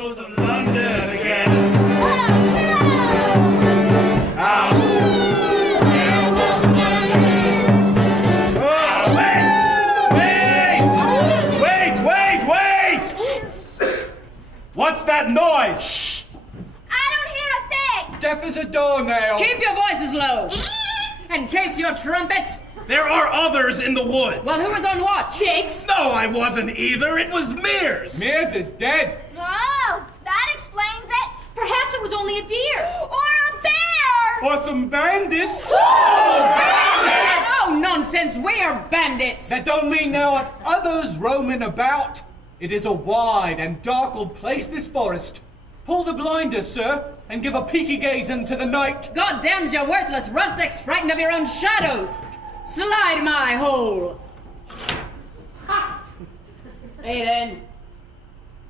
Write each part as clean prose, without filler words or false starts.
shadows of London again. What's that noise? Shh! I don't hear a thing! Deaf as a doornail. Keep your voices low! And case your trumpet. There are others in the woods. Well, who was on watch? Jakes? No, I wasn't either. It was Mears. Mears is dead. Oh, that explains it. Perhaps it was only a deer. Or a bear! Or some bandits. Oh, nonsense! We are bandits! That don't mean there aren't others roaming about. It is a wide and dark old place, this forest. Pull the blinders, sir, and give a peeky gaze into the night. God damns you worthless rustics, frightened of your own shadows! Slide my hole! Hey then,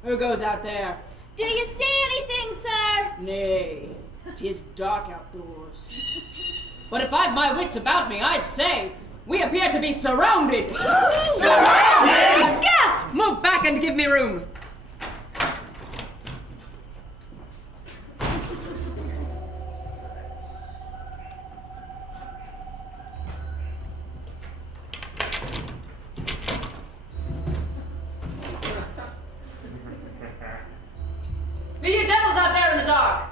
who goes out there? Do you see anything, sir? Nay, 'tis dark outdoors. But if I've my wits about me, I say, we appear to be surrounded! Surrounded? Gasp! Move back and give me room! Be you devils out there in the dark!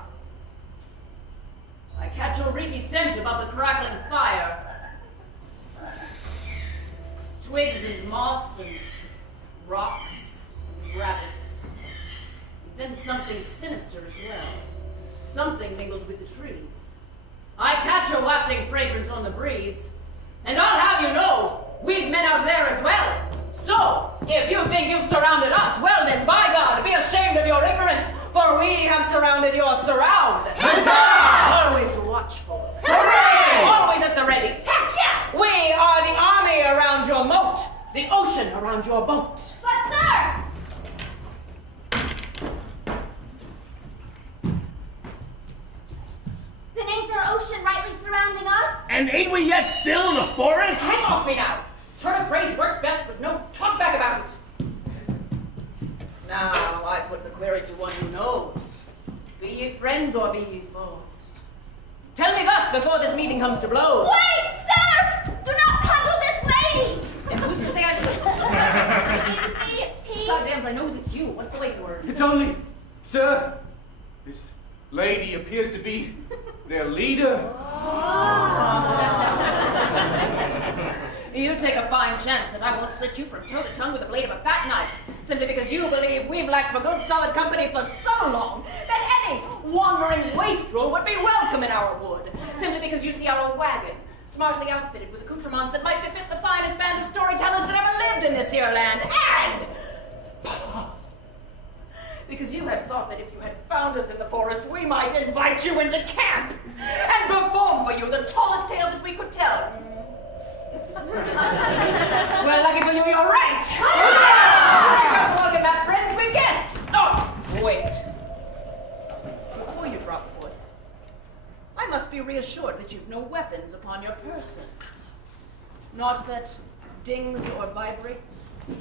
I catch a reeky scent above the crackling fire. Twigs and moss and rocks and rabbits. Then something sinister as well. Something mingled with the trees. I catch a wafting fragrance on the breeze. And I'll have you know, we've men out there as well. So, if you think you've surrounded us, well then, by God, be ashamed of your ignorance, for we have surrounded your surround. Huzzah! Always watchful. Hooray! Always at the ready. Heck yes! We are the army around your moat, the ocean around your boat. But, sir! Then ain't there ocean rightly surrounding us? And ain't we yet still in the forest? Hang off me now. Turnip praise works best with no talk back about it. Now I put the query to one who knows. Be ye friends or be ye foes? Tell me thus before this meeting comes to blows. Wait, sir! Do not cudgel this lady! And who's to say I should? It's me, it's he. God damn, I knows it's you. What's the wait word? It's only, sir, this lady appears to be their leader. You take a fine chance that I won't slit you from toe to tongue with the blade of a fat knife, simply because you believe we've lacked for good solid company for so long that any wandering wastrel would be welcome in our wood, simply because you see our wagon, smartly outfitted with accoutrements that might befit the finest band of storytellers that ever lived in this here land, and pause, because you had thought that if you had found us in the forest, we might invite you into camp and perform for you the tallest tale that we could tell. Well, lucky for you, you're right. Welcome back, friends. We've guests. Oh, wait. Before you drop foot, I must be reassured that you've no weapons upon your person. Not that dings or vibrates,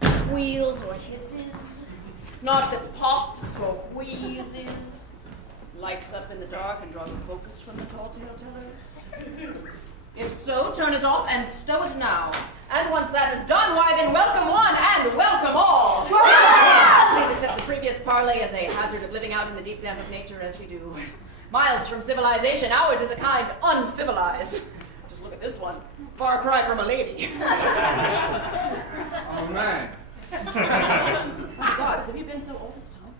squeals or hisses, not that pops or wheezes, lights up in the dark and draws a focus from the tall tale teller. If so, turn it off and stow it now. And once that is done, why then welcome one and welcome all. Please accept the previous parley as a hazard of living out in the deep damp of nature as we do. Miles from civilization, ours is a kind uncivilized. Just look at this one. Far cry from a lady. Oh, man. My gods, have you been so old this time?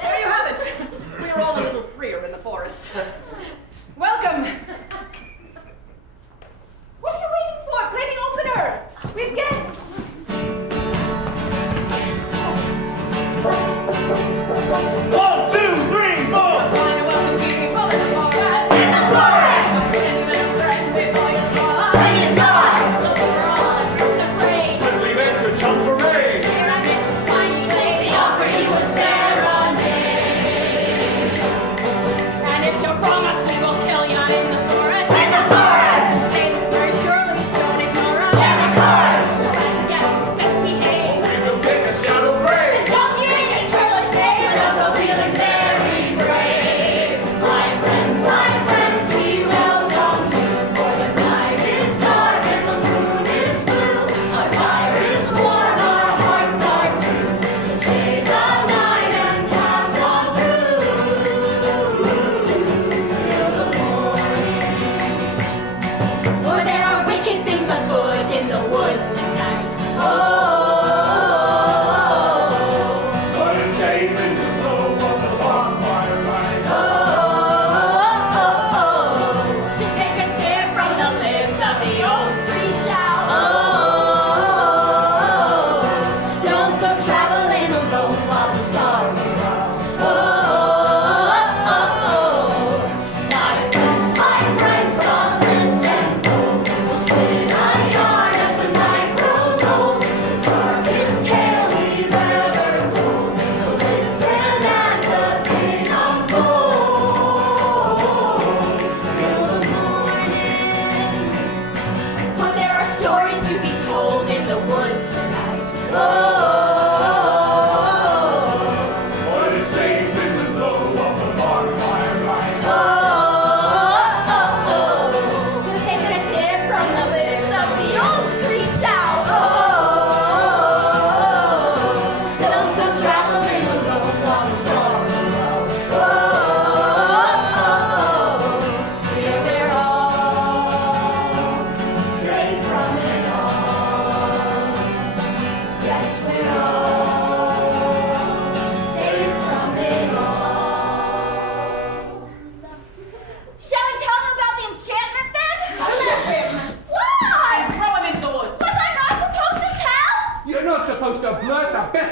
There you have it. We are all a little freer in the forest. Welcome. What are you waiting for? Play the opener. We've guests. One, two, three, four. Welcome, you people in the forest. In the forest. Before you saw us. So we're all afraid.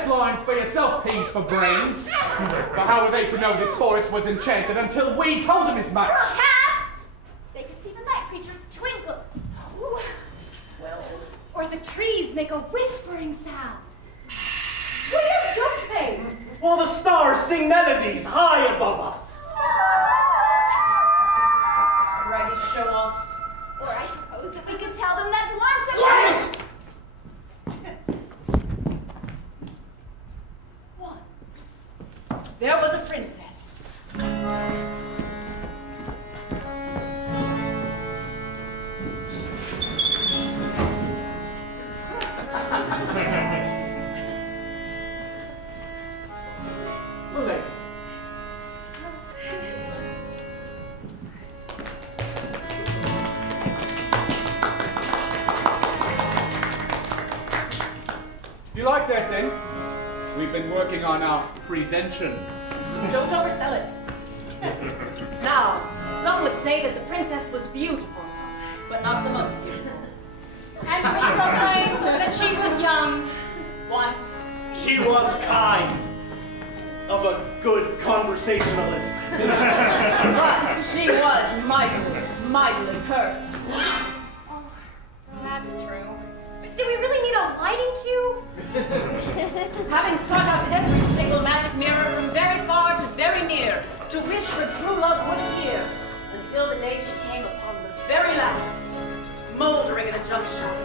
quest lines for yourself, peas for brains. But how were they to know this forest was enchanted until we told them as much? Perhaps they could see the night creatures twinkle. Ooh. Well, Or the trees make a whispering sound. where don't they? While the stars sing melodies high above us. Braggy show-offs. Or I suppose that we could tell them that once Once, there was a princess. Lily. You like that then? We've been working on our presentation. Don't oversell it. Now, some would say that the princess was beautiful, but not the most beautiful. And we proclaimed that she was young once. She was kind. Of a good conversationalist. But she was mightily cursed. Oh, that's true. Do we really need a lighting cue? Having sought out every single magic mirror from very far to very near, to wish her true love would appear, until the day she came upon the very last, moldering in a junk shop.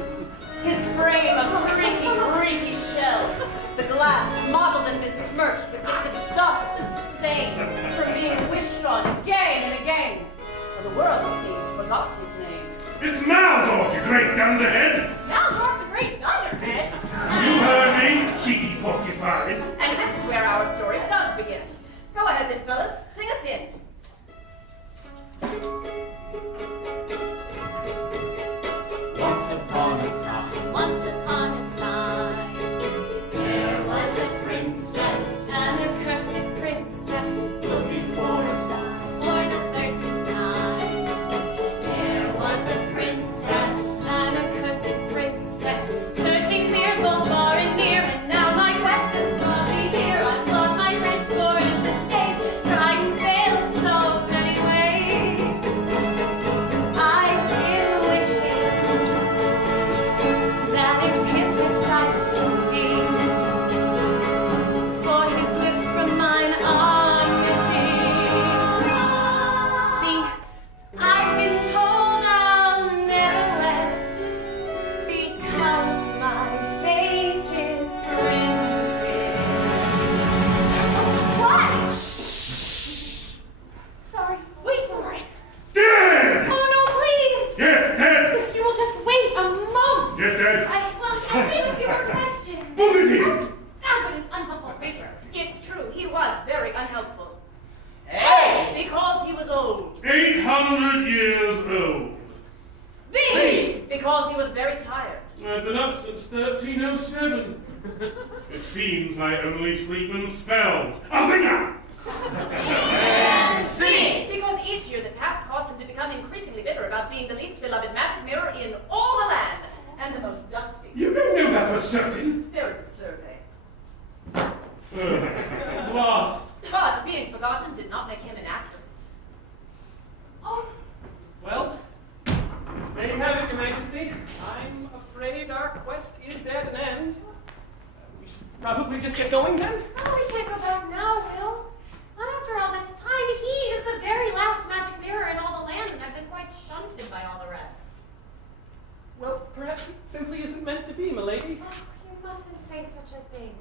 His frame a creaky, reeky shell, the glass mottled and besmirched with bits of dust and stain, from being wished on again and again, for the world, it seems, forgot his name. It's Maldorf, you great dunderhead! Maldorf the Great Dunderhead! You heard me, cheeky porcupine. And this is where our story does begin. Go ahead then, fellas, sing us in. Once upon a time. Once upon a time, there was a princess, an accursed princess, Looking for a sign. for the 13th time. There was a princess, an accursed princess, 13 years both far and near, and now my quest is brought me here. I've sought my prince for endless days, tried and failed in so many ways. I've been wishing that it's his lips I was kissing, for his lips from mine are missing. See, I've been told I'll never wed, because my fainted prince did. What? Sorry, wait for it. Dead! Oh no, please! Yes, dead! If you will just wait a moment. Yes, dead! I need a few more questions. Move it in! Ah, what an unhelpful creature. It's true, he was very unhelpful. Hey! Because he was old. 800 years old. B, because he was very tired. I've been up since 1307. It seems I only sleep in spells. A zinger! And C, because each year that passed caused him to become increasingly bitter about being the least beloved magic mirror in all the land, and the most dusty. You don't know that for certain. There is a survey. Lost. But being forgotten did not make him inaccurate. Oh, Well, there you have it, Your Majesty. I'm afraid our quest is at an end. We should probably just get going then. oh, we can't go back now, Will. Not after all this time. He is the very last magic mirror in all the land, and I've been quite shunted by all the rest. Well, perhaps it simply isn't meant to be, milady. Oh, you mustn't say such a thing.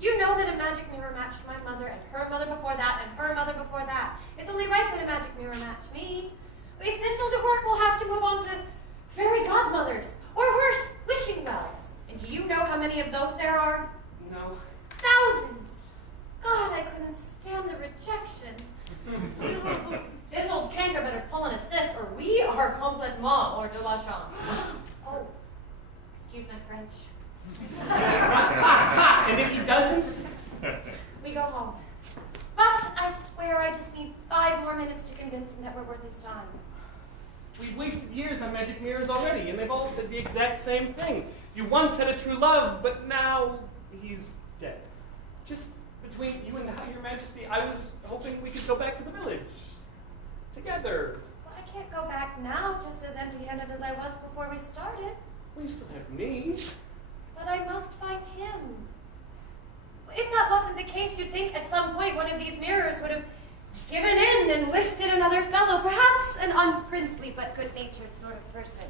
You know that a magic mirror matched my mother, and her mother before that, and her mother before that. It's only right that a magic mirror match me. If this doesn't work, we'll have to move on to fairy godmothers, or worse, wishing wells. And do you know how many of those there are? No. Thousands. God, I couldn't stand the rejection. This old canker better pull an assist, or we are complètement hors de la chance. Oh, excuse my French. And if he doesn't? We go home. But I swear I just need 5 more minutes to convince him that we're worth his time. We've wasted years on magic mirrors already, and they've all said the exact same thing. You once had a true love, but now he's dead. Just between you and Your Majesty, I was hoping we could go back to the village. Together. Well, I can't go back now just as empty-handed as I was before we started. Well, you still have me. But I must find him. If that wasn't the case, you'd think at some point one of these mirrors would have given in and listed another fellow, perhaps an unprincely but good-natured sort of person.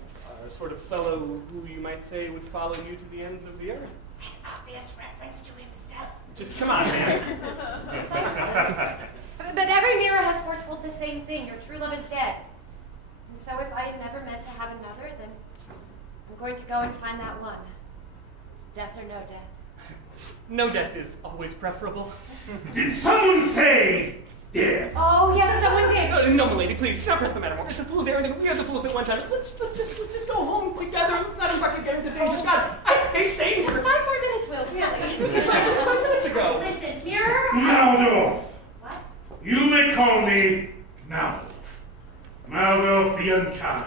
A sort of fellow who you might say would follow you to the ends of the earth. An obvious reference to himself. Just come on, man. Precisely. But every mirror has foretold the same thing. Your true love is dead. And so if I am never meant to have another, then I'm going to go and find that one. Death or no death. No death is always preferable. Did someone say death? Oh, yes, someone did. No, milady, please, do not press the matter more. It's a fool's errand, and we are the fools that went on it. Let's just go home together. Let's not embark again into danger. God, I hate danger. Just 5 more minutes, Will, really. This is 5 minutes ago. Listen, mirror. Maldorf! What? You may call me Maldorf. Maldorf the Unkind.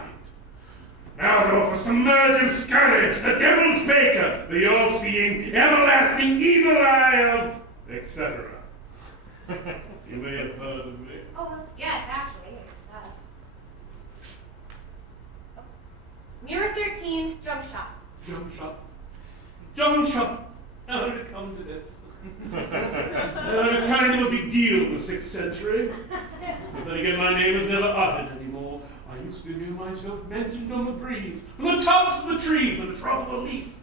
Maldorf the Submergent Scourge, the Devil's Baker, the all-seeing, everlasting evil eye of, etc. You may have heard of me. Oh, well, yes, actually. It's, oh. Mirror 13, Drum Shop. Jump shop. Jump shop. How did it come to this? It was kind of a big deal in the 6th century. But then again, my name is never uttered anymore. I used to hear myself mentioned on the breeze, from the tops of the trees, and the drop of a leaf.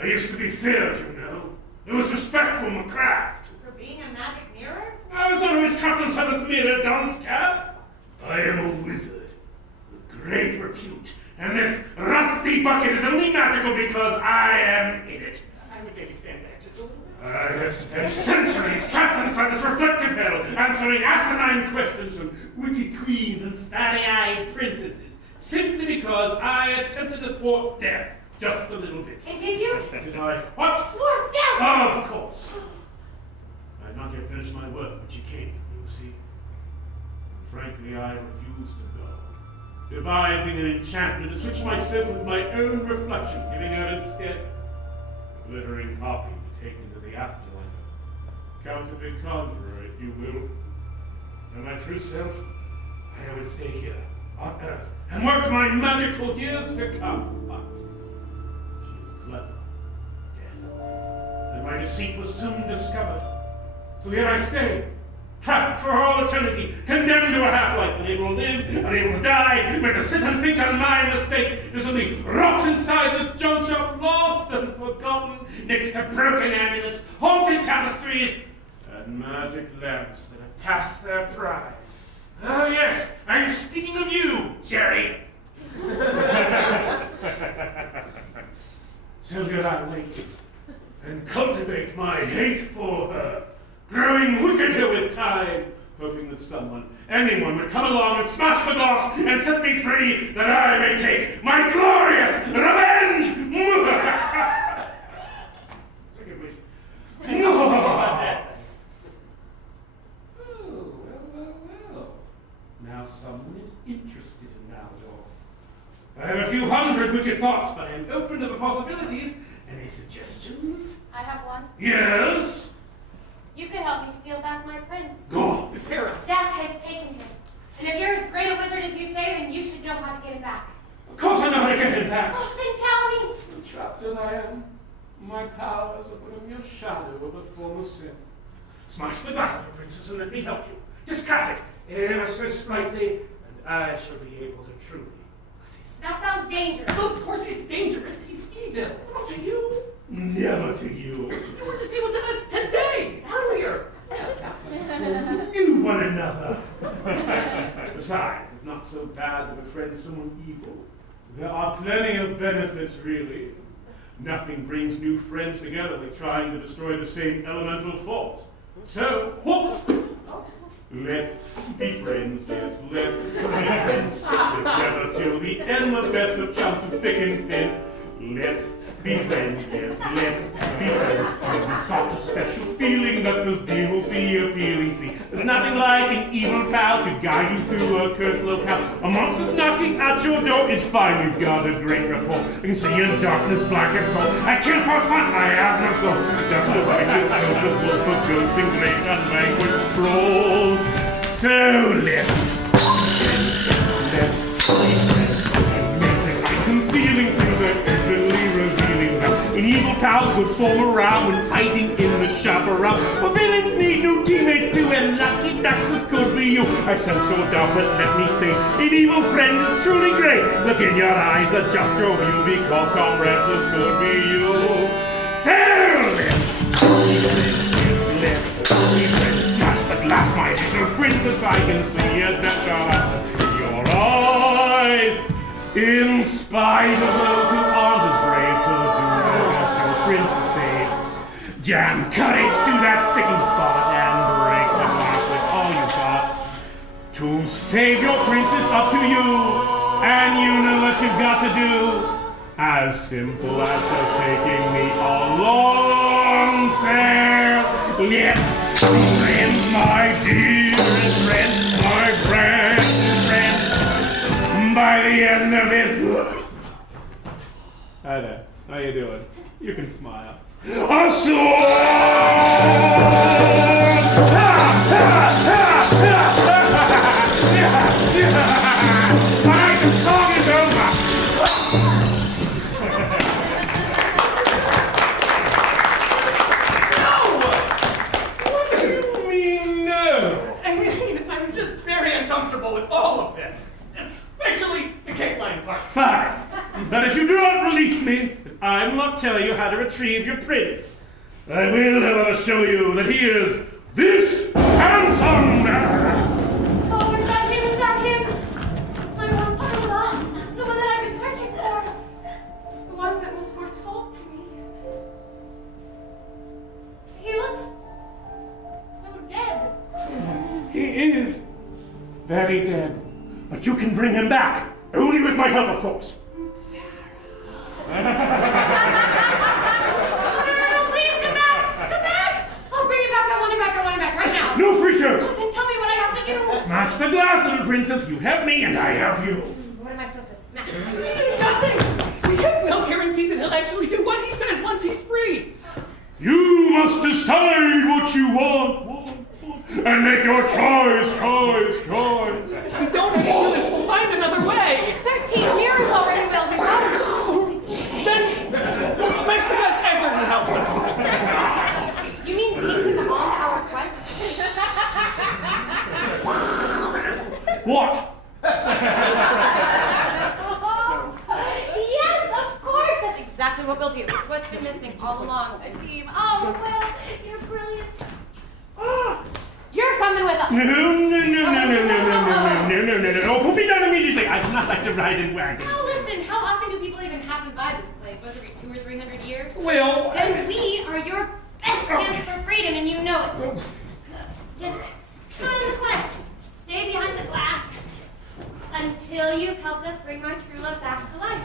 I used to be feared, you know. There was respect for my craft. For being a magic mirror? I was not always trapped inside this mirror, dunce cap. I am a wizard with great repute, and this rusty bucket is only magical because I am in it. I would maybe stand back just a little bit. I have spent centuries trapped inside this reflective hell, answering asinine questions from wicked queens and starry-eyed princesses, simply because I attempted to thwart death just a little bit. And did you? Did I? What? More death! Of course. I had not yet finished my work, but she came, you see. Frankly, I refused to go, devising an enchantment to switch myself with my own reflection, giving her instead a glittering copy to take into the afterlife. Counterfeit conjurer, if you will. And my true self, I would stay here, on Earth, and work my magic for years to come. But she is clever, Death. And my deceit was soon discovered. So here I stay, trapped for all eternity, condemned to a half-life, unable to live, unable to die, but to sit and think on my mistake, to simply rot inside this junk shop, lost and forgotten, next to broken amulets, haunted tapestries, and magic lamps that have passed their prime. Oh yes, I'm speaking of you, Jerry. So here I wait, and cultivate my hate for her, growing wickeder with time, hoping that someone, anyone, would come along and smash the glass and set me free, that I may take my glorious revenge! Forgive me. Well. Now someone is interested in Maldorf. I have a few hundred wicked thoughts, but I am open to the possibilities. Any suggestions? I have one. Yes? You could help me steal back my prince. Go! Sarah. Death has taken him. And if you're as great a wizard as you say, then you should know how to get him back. Of course I know how to get him back. Oh, then tell me. Trapped as I am, my powers are but a mere shadow of a former self. Smash the glass, my princess, and let me help you. Just crack it, ever so slightly, and I shall be able to truly assist. That sounds dangerous. Of course it's dangerous. He's evil. Not to you. Never to you. You were just able to us today, earlier. We knew one another. Besides, it's not so bad to befriend someone evil. There are plenty of benefits, really. Nothing brings new friends together like trying to destroy the same elemental force. So, whoop! Let's be friends, yes, let's be friends. Stick together till the end, the best of chums of thick and thin. Let's be friends, yes, let's be friends. I've got a special feeling that this deal will be appealing. See, there's nothing like an evil pal to guide you through a cursed locale. A monster's knocking at your door, it's fine, you've got a great rapport. I can see in darkness black as coal. I kill for fun, I have no soul. That's the righteous ghost of wolves, but ghosting great unvanquished trolls. So let's be friends. Concealing things are openly revealing now. An evil pals would form around when hiding in the shop around. For villains need new teammates too, and lucky ducks could be you. I sense your doubt, but let me stay. An evil friend is truly great. Look in your eyes, adjust your view, because comrades, this could be you. So let's be friends. Smash the glass, my little princess. I can see it, that's your eyes. In spite of those who aren't as brave to do their best, your princess saved. Jam courage to that sticking spot and break the glass with all you got. To save your prince, it's up to you, and you know what you've got to do. As simple as just taking me along, sir. Yes, friends, my dearest friends, my friends. By the end of this... Hi there. How you doing? You can smile. A sword! Alright, the song is over! No! What do you mean, no? I mean, I'm just very uncomfortable with all of this. Especially the cake line part. Fine. But if you do not release me, I will not tell you how to retrieve your prince. I will, however, show you that he is this handsome man. Oh, is that him? Is that him? My one true love. The one that I've been searching for. The one that was foretold to me. He looks so dead. He is very dead. But you can bring him back. Only with my help, of course. Oh, no, please come back! Come back! I'll bring him back. I want him back. I want him back right now. No free shows. Oh, then tell me what I have to do. Smash the glass, little princess. You help me, and I help you. What am I supposed to smash? Nothing! We have no guarantee that he'll actually do what he says once he's free. You must decide what you want. And make your choice. We don't have to do this. We'll find another way. 13 mirrors already will be out. Then we'll smash the glass after he helps us. You mean take him on our quest? What? Yes, of course. That's exactly what we'll do. It's what's been missing all along. A team. Oh, Will, you're brilliant. You're coming with us. No. Put me down immediately. I do not like to ride in wagons. Now listen, how often do people even happen by this place? Once every 200 or 300 years? Well, Then we are your best chance for freedom, and you know it. Just come on the quest. Stay behind the glass until you've helped us bring my true love back to life.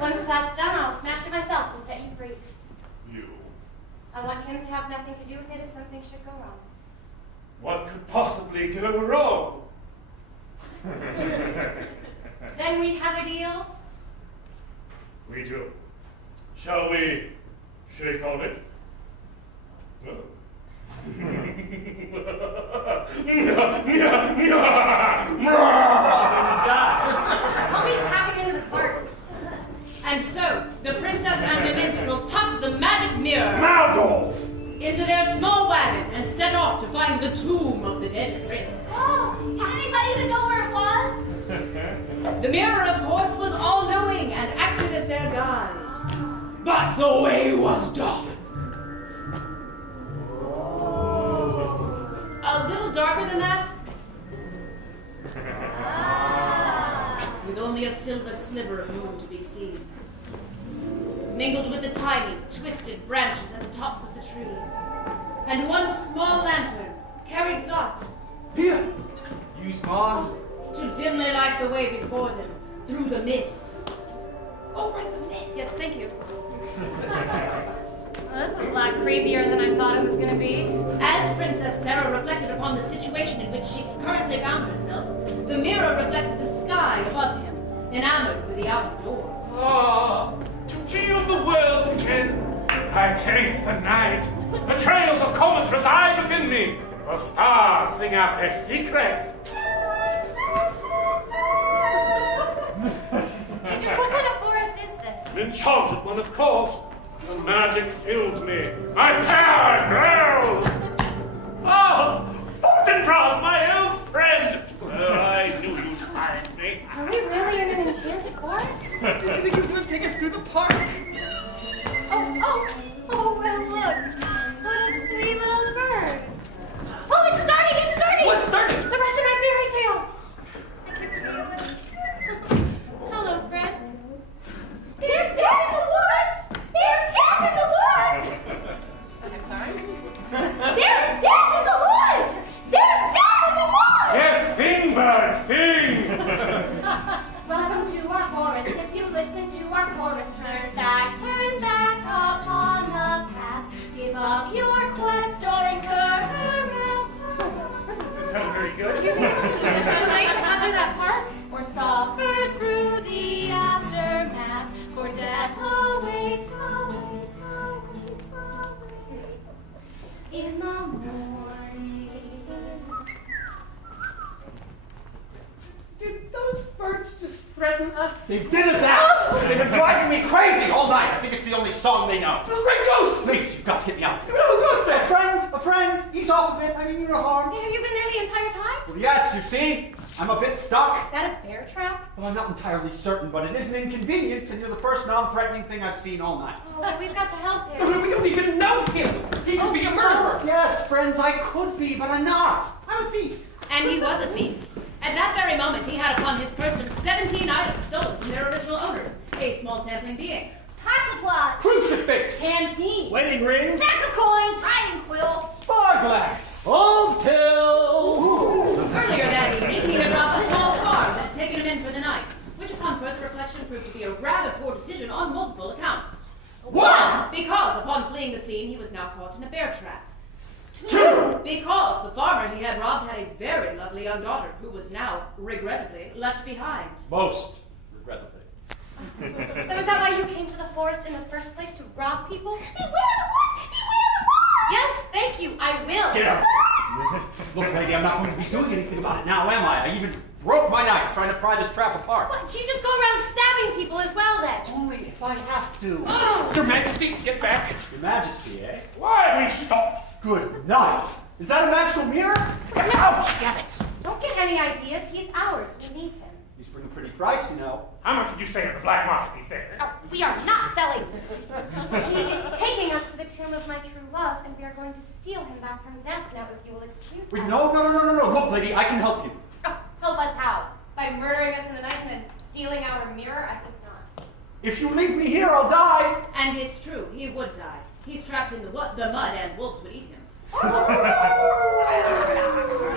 Once that's done, I'll smash it myself and set you free. You. I want him to have nothing to do with it if something should go wrong. What could possibly go wrong? Then we have a deal? We do. Shall we shake on it? No. I'll be packing into the cart. And so, the princess and the minstrel tucked the magic mirror Maldolf! into their small wagon and set off to find the tomb of the dead prince. Oh, did anybody even know where it was? The mirror, of course, was all-knowing and acted as their guide. But the way was dark. A little darker than that, with only a silver sliver of moon to be seen, mingled with the tiny, twisted branches at the tops of the trees, and one small lantern carried thus, Here, use mine. to dimly light the way before them through the mist. Oh, right, the mist. Yes, thank you. Well, this is a lot creepier than I thought it was going to be. As Princess Sarah reflected upon the situation in which she currently found herself, the mirror reflected the sky above him, enamored with the out of doors. Ah, to heal the world again. I taste the night. The trails of comets reside within me. The stars sing out their secrets. Hey, just what kind of forest is this? An enchanted one, of course. The magic fills me. My power grows. Oh, Fortinbras, my old friend. Oh, I knew you'd find me. Are we really in an enchanted forest? Did you think he was going to take us through the park? Oh, well, look. What a sweet little bird. Oh, it's starting, it's starting! What started? The rest of my fairy tale. I can feel it. Hello, friend. There's death in the woods! There's death in the woods! I'm sorry? There's death in the woods! There's death in the woods! Yes, sing, bird, sing. Welcome to our forest. If you listen to our chorus, turn back upon the path. Give up your quest or incur That sounds very good. Too late to undo that part, or suffer through the aftermath. For death awaits in the morning. Did those birds just threaten us? They did it now! They've been driving me crazy all night. I think it's the only song they know. The red ghost! Please, you've got to get me out of here. No, ghost there! A friend, ease off a bit. I mean you no harm. Have you been there the entire time? Well, yes, you see, I'm a bit stuck. Is that a bear trap? Well, I'm not entirely certain, but it is an inconvenience, and you're the first non-threatening thing I've seen all night. Oh, well, we've got to help No, him. we don't even know him! He could be a murderer! Yes, friends, I could be, but I'm not. I'm a thief. And he was a thief. At that very moment, he had upon his person 17 items stolen from their original owners. A small sampling being Pocket watch, Crucifix! canteen, Wedding ring. sack of coins, writing quill. Spyglass. Old pills. Earlier that evening, he had robbed a small farm that had taken him in for the night, which upon further reflection proved to be a rather poor decision on multiple accounts. One. Because upon fleeing the scene, he was now caught in a bear trap. Two. Because the farmer he had robbed had a very lovely young daughter who was now, regrettably, left behind. Most regrettably. So is that why you came to the forest in the first place, to rob people? Beware the woods! Beware the woods! Yes, thank you, I will. Get out. Look, lady, I'm not going to be doing anything about it now, am I? I even broke my knife trying to pry this trap apart. What, you just go around stabbing people as well then? Only if I have to. Your Majesty, get back! Your Majesty, eh? Why we stop? Good night. Is that a magical mirror? Ouch! Damn it. Don't get any ideas, he's ours, we need him. He's bring a pretty price, you know. How much did you say of the black market he said? Oh, we are not selling. He is taking us to the tomb of my true love, and we are going to steal him back from death now, if you will excuse Wait, us. no. Look, lady, I can help you. Oh, help us how? By murdering us in the night and then stealing our mirror? I think not. If you leave me here, I'll die. And it's true, he would die. He's trapped in the mud and wolves would eat him.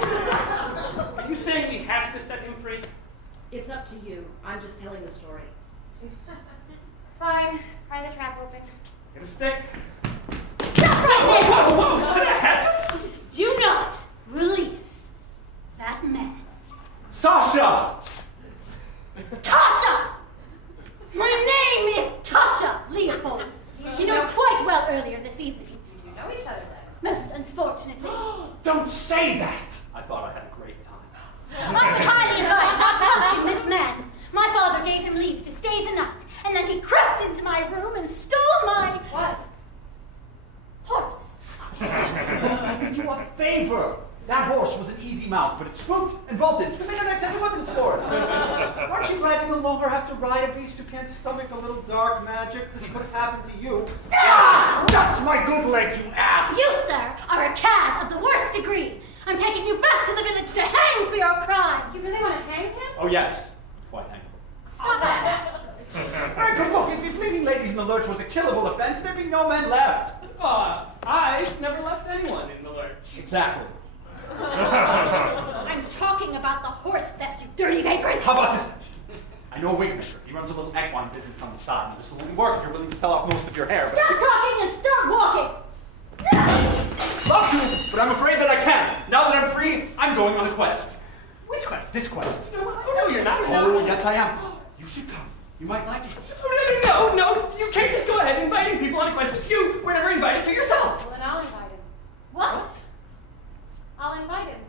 Are you saying we have to set him free? It's up to you. I'm just telling the story. Fine. Pry the trap open. Get a stick. Stop right there! Whoa, sit back! Do not release that man. Sasha! Tasha! My name is Tasha Leopold. You know quite well earlier this evening. You know each other then? Most unfortunately. Don't say that! I thought I had a great time. I would highly advise not trusting this man. My father gave him leave to stay the night, and then he crept into my room and stole my What? horse. I did you a favor. That horse was an easy mount, but it swooped and bolted the minute I set foot in the sport. Aren't you glad you no longer have to ride a beast who can't stomach a little dark magic? This could have happened to you. Ah! That's my good leg, you ass! You, sir, are a cad of the worst degree. I'm taking you back to the village to hang for your crime. You really want to hang him? Oh, yes. Quite hangable. Stop that. Alright, but look, if leaving ladies in the lurch was a killable offense, there'd be no men left. I never left anyone in the lurch. Exactly. I'm talking about the horse theft, you dirty vagrant. How about this? I know a wig maker. He runs a little equine business on the side. Now, this will only work if you're willing to sell off most of your hair. Stop talking and start walking! Love to, but I'm afraid that I can't. Now that I'm free, I'm going on a quest. Which quest? This quest. No, you're not. Oh, yes, I am. You should come. You might like it. No, you can't just go ahead inviting people on a quest that you were never invited to yourself. Well, then I'll invite him. What? I'll invite him.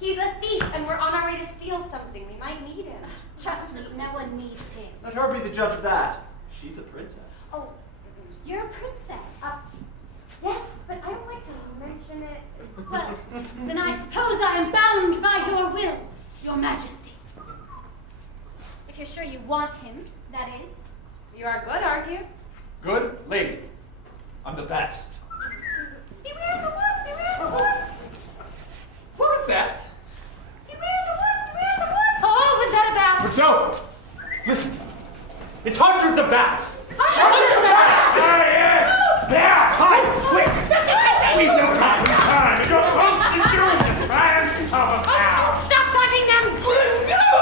He's a thief, and we're on our way to steal something. We might need him. Trust me, no one needs him. Let her be the judge of that. She's a princess. Oh, you're a princess. Yes, but I don't like to mention it. Well, then I suppose I am bound by your will, your majesty. If you're sure you want him, that is. You are good, aren't you? Good lady. I'm the best. Beware the woods, beware the woods! What was that? Beware the woods, beware the woods! Oh, what was that about? No! Listen. It's hundreds of bats. Hide! Quick! We've no time. Your constitution plans of a Don't stop touching them! Will, get down!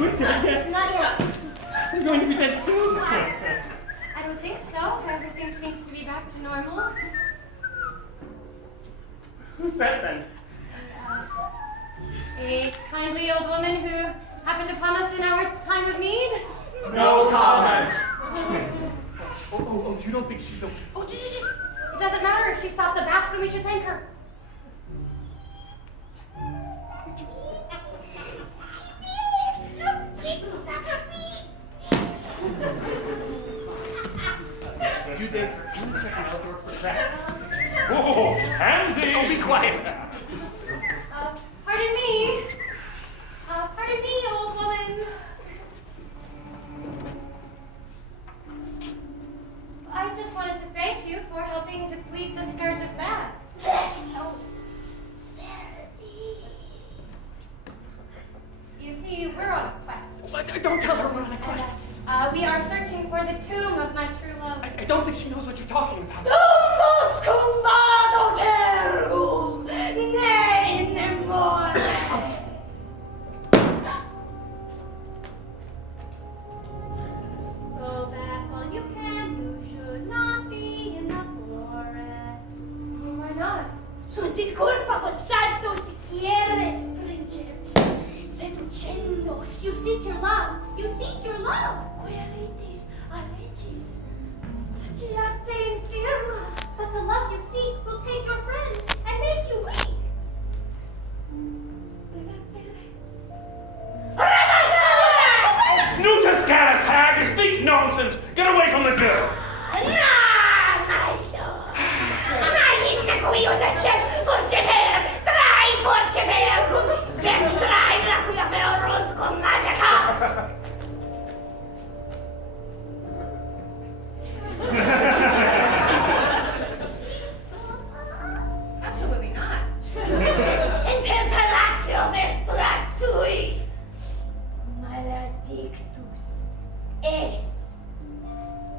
We're dead yet. Not yet. We're going to be dead soon. I don't think so. Everything seems to be back to normal. Who's that then? A kindly old woman who happened upon us in our time of need. No comment. Oh, you don't think she's a... Oh, it doesn't matter if she stopped the bats, then we should thank her. You think check the outdoor for bats? Oh, Tansy! Oh, be quiet. Pardon me. Pardon me, old woman. I just wanted to thank you for helping deplete the scourge of bats. Oh. You see, we're on a quest. Don't tell her we're on a quest. We are searching for the tomb of my true love. I don't think she knows what you're talking about. Tumbos combado tergum, ne nemore. Go back while you can, you should not be in the forest. Why not? Su disculpa costato si quieres, princeps, seducendo. You seek your love. You seek your love. Queritis aregis. Facilate infirma. But the love you seek will take your friends and make you weak. Nutascatus hag, you speak nonsense! Get away from the girl! Na, my lord. Nain cuius est forceper, trai forceper, yes, trai racuia runt cum magica. Absolutely not. Interpellatio vestras sui. Maledictus es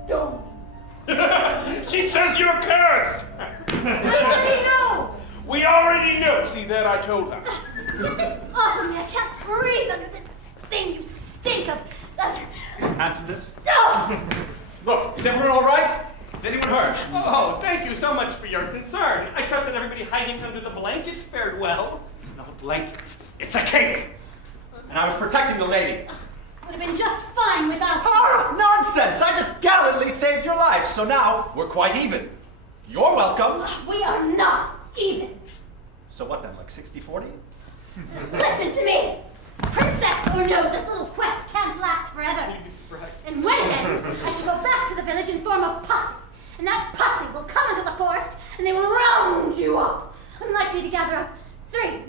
Domini. She says you're cursed! I already know. We already know. See that? I told her. Oh, I can't breathe under this thing you stink of. Handsomeness? No! Look, is everyone all right? Is anyone hurt? Oh, thank you so much for your concern. I trust that everybody hiding under the blankets fared well. It's not a blanket. It's a cape. And I was protecting the lady. Would have been just fine without you. Ah, nonsense! I just gallantly saved your life, so now we're quite even. You're welcome. We are not even. So what then, like 60-40? Listen to me. Princess or no, this little quest can't last forever. You'd be surprised. And when it ends, I shall go back to the village and form a posse. And that posse will come into the forest and they will round you up. I'm likely to gather up 3,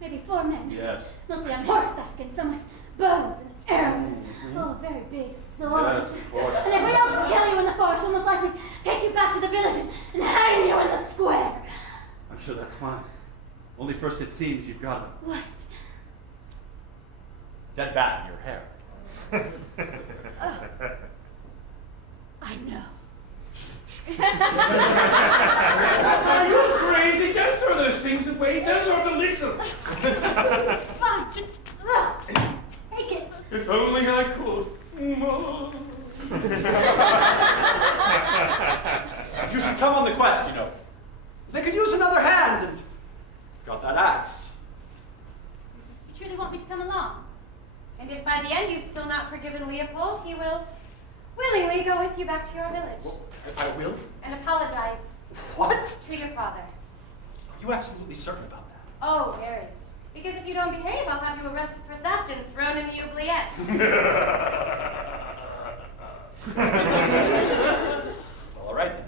maybe 4 men. Yes. Mostly on horseback and some with bows and arrows and very big swords. Yes, of course. And if we don't kill you in the forest, we'll most likely take you back to the village and hang you in the square. I'm sure that's fine. Only first it seems you've got a What? dead bat in your hair. I know. Are you crazy? Don't throw those things away. Those are delicious. Fine, just take it. If only I could. You should come on the quest, you know. They could use another hand and got that axe. You truly want me to come along? And if by the end you've still not forgiven Leopold, he will willingly go with you back to your village I will? and apologize What? to your father. Are you absolutely certain about that? Oh, very. Because if you don't behave, I'll have you arrested for theft and thrown in the oubliette. Well, all right then.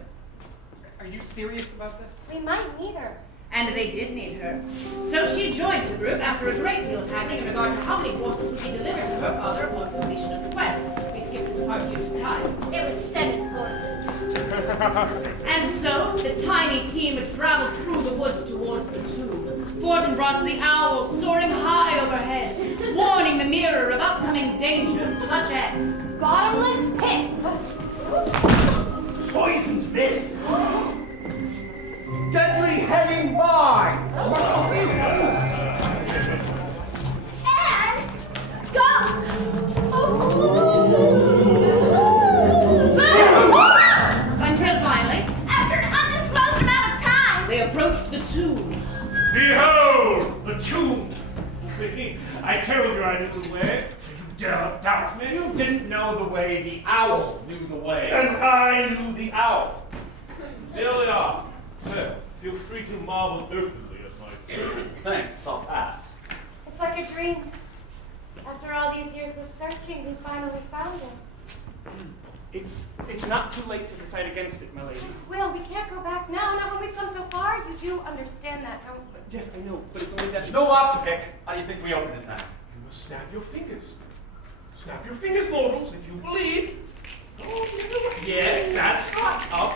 Are you serious about this? We might need her. And they did need her. So she joined the group after a great deal of haggling in regard to how many horses would be delivered to her father upon completion of the quest. We skipped this part due to time. It was 7 horses. And so, the tiny team had traveled through the woods towards the tomb. Fortinbras the owl soaring high overhead, warning the mirror of upcoming dangers such as Bottomless pits. Poisoned mist! Deadly hanging vines! And ghosts. until finally After an undisclosed amount of time. they approached the tomb. Behold, the tomb. I told you I knew the way. Did you dare doubt me? You didn't know the way, the owl knew the way. And I knew the owl. There they are. Well, feel free to marvel openly at my story. Thanks, I'll pass. It's like a dream. After all these years of searching, we finally found him. It's not too late to decide against it, my lady. Will, we can't go back now. Not when we've come so far. You do understand that, don't you? Yes, I know, but it's only that. There's no lock to pick. How do you think we open it now? You must snap your fingers. Snap your fingers, mortals, if you believe. Oh, yes, that's right. Oh,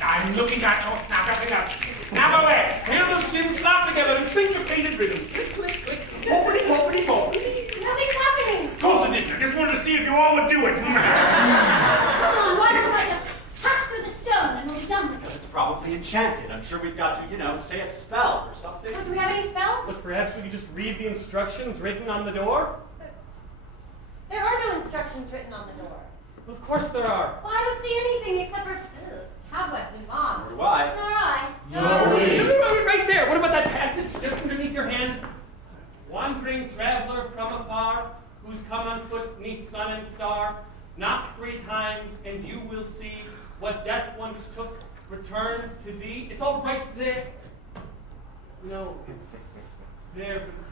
I'm looking at your snap your fingers. Snap away. Feel the skin slap together and syncopated rhythm. Click, click, click. Hoppity, hoppity, hoppity. Nothing's happening. Of course I didn't. I just wanted to see if you all would do it. Come on, why don't I just hack through the stone and we'll be done with it? Because it's probably enchanted. I'm sure we've got to, say a spell or something. Do we have any spells? But perhaps we could just read the instructions written on the door? There are no instructions written on the door. Of course there are. Well, I don't see anything except for cobwebs and moths. Nor do I. Nor I. Right there. What about that passage just underneath your hand? Wandering traveler from afar, who's come on foot neath sun and star, knock 3 times and you will see what death once took returns to thee. It's all right there. No, it's there, but it's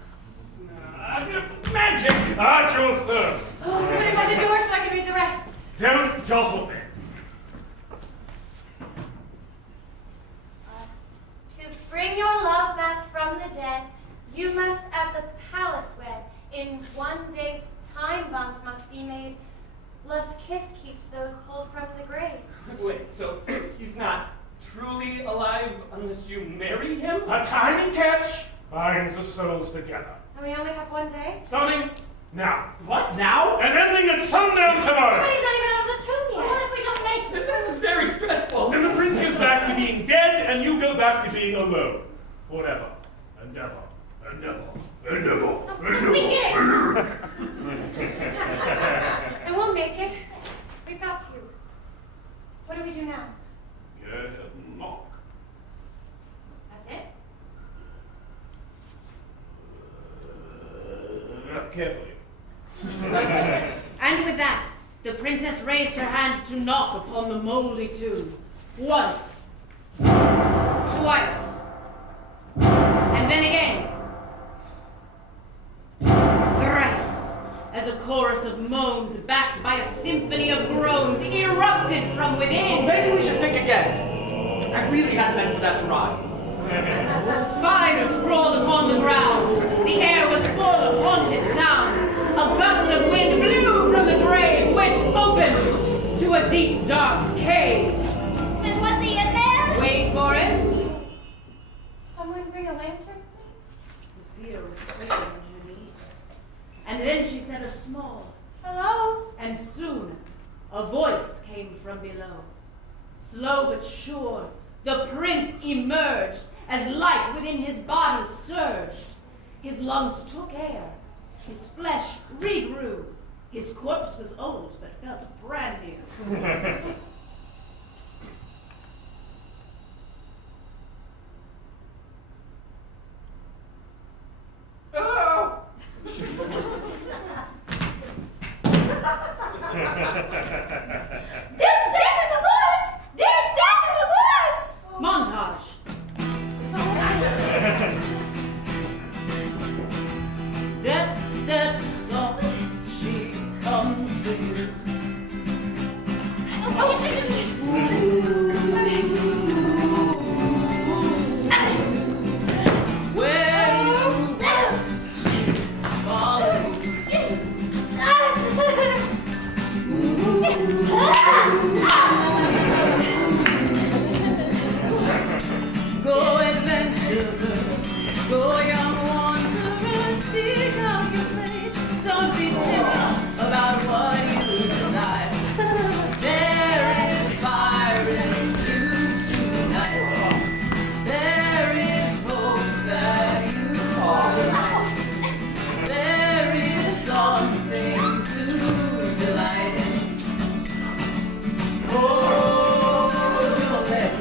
Magic at your service. Oh, put it by the door so I can read the rest. Don't jostle me. To bring your love back from the dead, you must at the palace wed. In 1 day's time bonds must be made. Love's kiss keeps those pulled from the grave. Wait, so he's not truly alive unless you marry him? A tiny catch binds the souls together. And we only have 1 day? Starting now. What, now? And ending at sundown tomorrow. But he's not even out of the tomb yet. What if we don't make it? This is very stressful. Then the prince goes back to being dead, and you go back to being alone. Forever. And never. And never. And never. And We did it! never. And we'll make it. We've got to. What do we do now? Knock. That's it? Carefully. And with that, the princess raised her hand to knock upon the moldy tomb. Once. Twice. And then again. a chorus of moans backed by a symphony of groans erupted from within. Maybe we should think again. I really hadn't meant for that to rhyme. Spiders crawled upon the ground. The air was full of haunted sounds. A gust of wind blew from the grave, which opened to a deep, dark cave. And was he in there? Wait for it. Someone bring a lantern, please? The fear was quivering in her knees. And then she said a small, Hello? and soon a voice came from below. Slow but sure, the prince emerged as life within his body surged. His lungs took air, his flesh regrew. His corpse was old but felt brand new. Hello! There's death in the woods! There's death in the woods! Montage. Death steps soft, she comes to you. Where you go, she follows. Go adventurer, go young wanderer, seek out your fate. Don't be timid about what you desire. There is fire in you tonight. There is hope that you are right. There is something to delight in. Hold your head.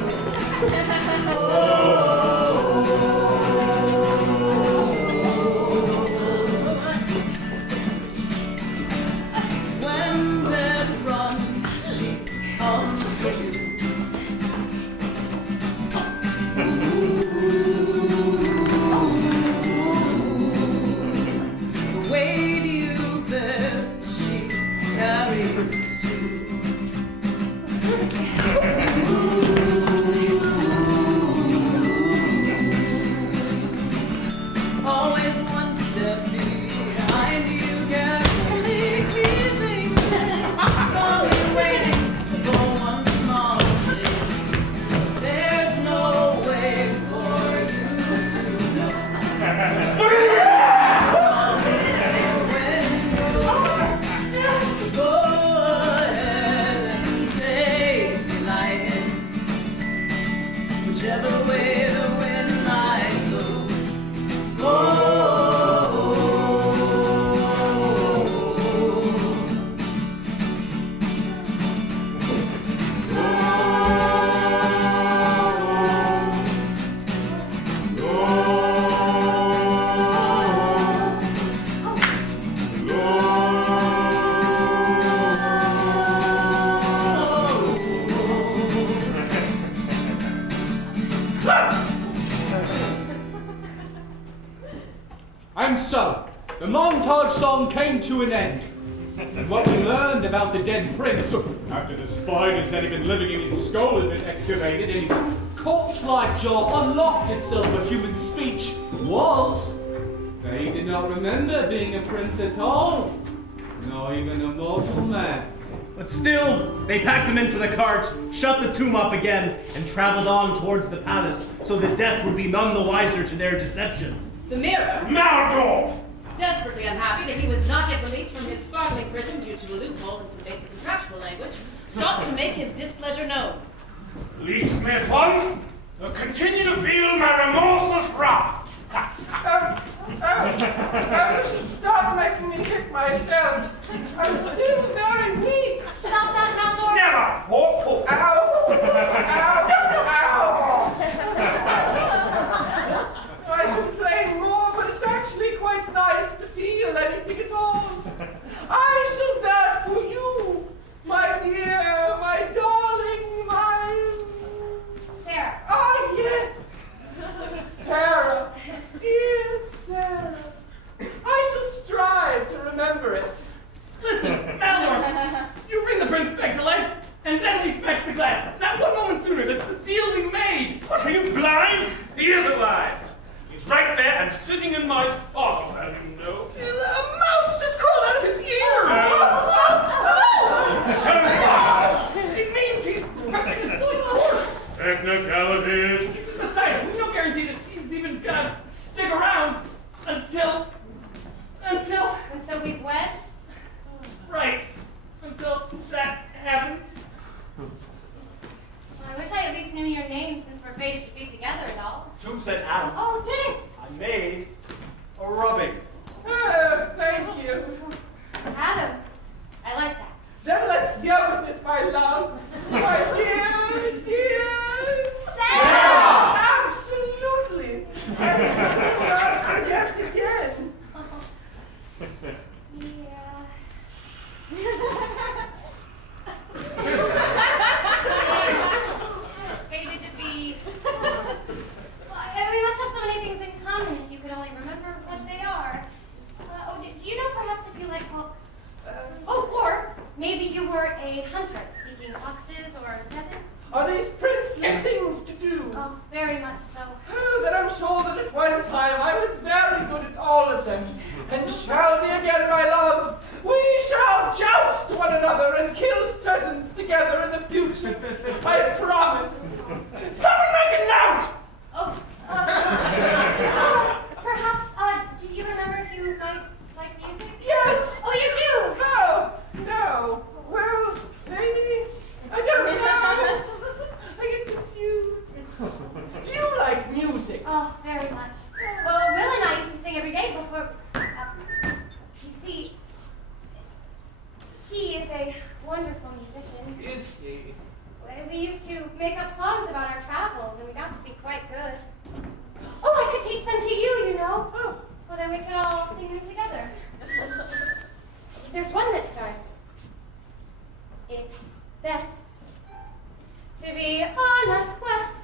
When death runs, she comes to you. The weight you bear, she carries too. Always one step behind you, carefully keeping pace, only waiting for one small mistake. There's no way for you to know. Go ahead and take delight in whichever way the wind might blow. And so, the montage song came to an end. And what we learned about the dead prince, after the spiders that had been living in his skull had been excavated and his corpse-like jaw unlocked itself for human speech, was they did not remember being a prince at all, nor even a mortal man. But still, they packed him into the cart, shut the tomb up again, and traveled on towards the palace, so that death would be none the wiser to their deception. The mirror, Maldorf! desperately unhappy that he was not yet released from his sparkling prison due to a loophole in some basic contractual language, sought to make his displeasure known. Lee Smith once, continue to feel my remorseless wrath. You should stop making me kick myself. I'm still very weak. Stop that, Maldor! Never! Oh, oh. Ow! I complain more, but it's actually quite nice to feel anything at all. I shall bear for you, my dear, my darling, my... Sarah. Ah, yes! Sarah, dear Sarah. I shall strive to remember it. were a hunter seeking foxes or pheasants? Are these princely things to do? Oh, very much so. Oh, then I'm sure that at one time I was very good at all of them. And shall be again, my love. We shall joust one another and kill pheasants together in the future. I promise. Someone make a note! Oh, perhaps, do you remember if you might like music? Yes! Oh, you do? No! No! Well, maybe. I don't know. I get confused. Do you like music? Oh, very much. Well, Will and I used to sing every day before. You see, he is a wonderful musician. Is he? We used to make up songs about our travels, and we got to be quite good. Oh, I could teach them to you, you know. Oh. Well, then we could all sing them together. There's one that starts. It's best to be on a quest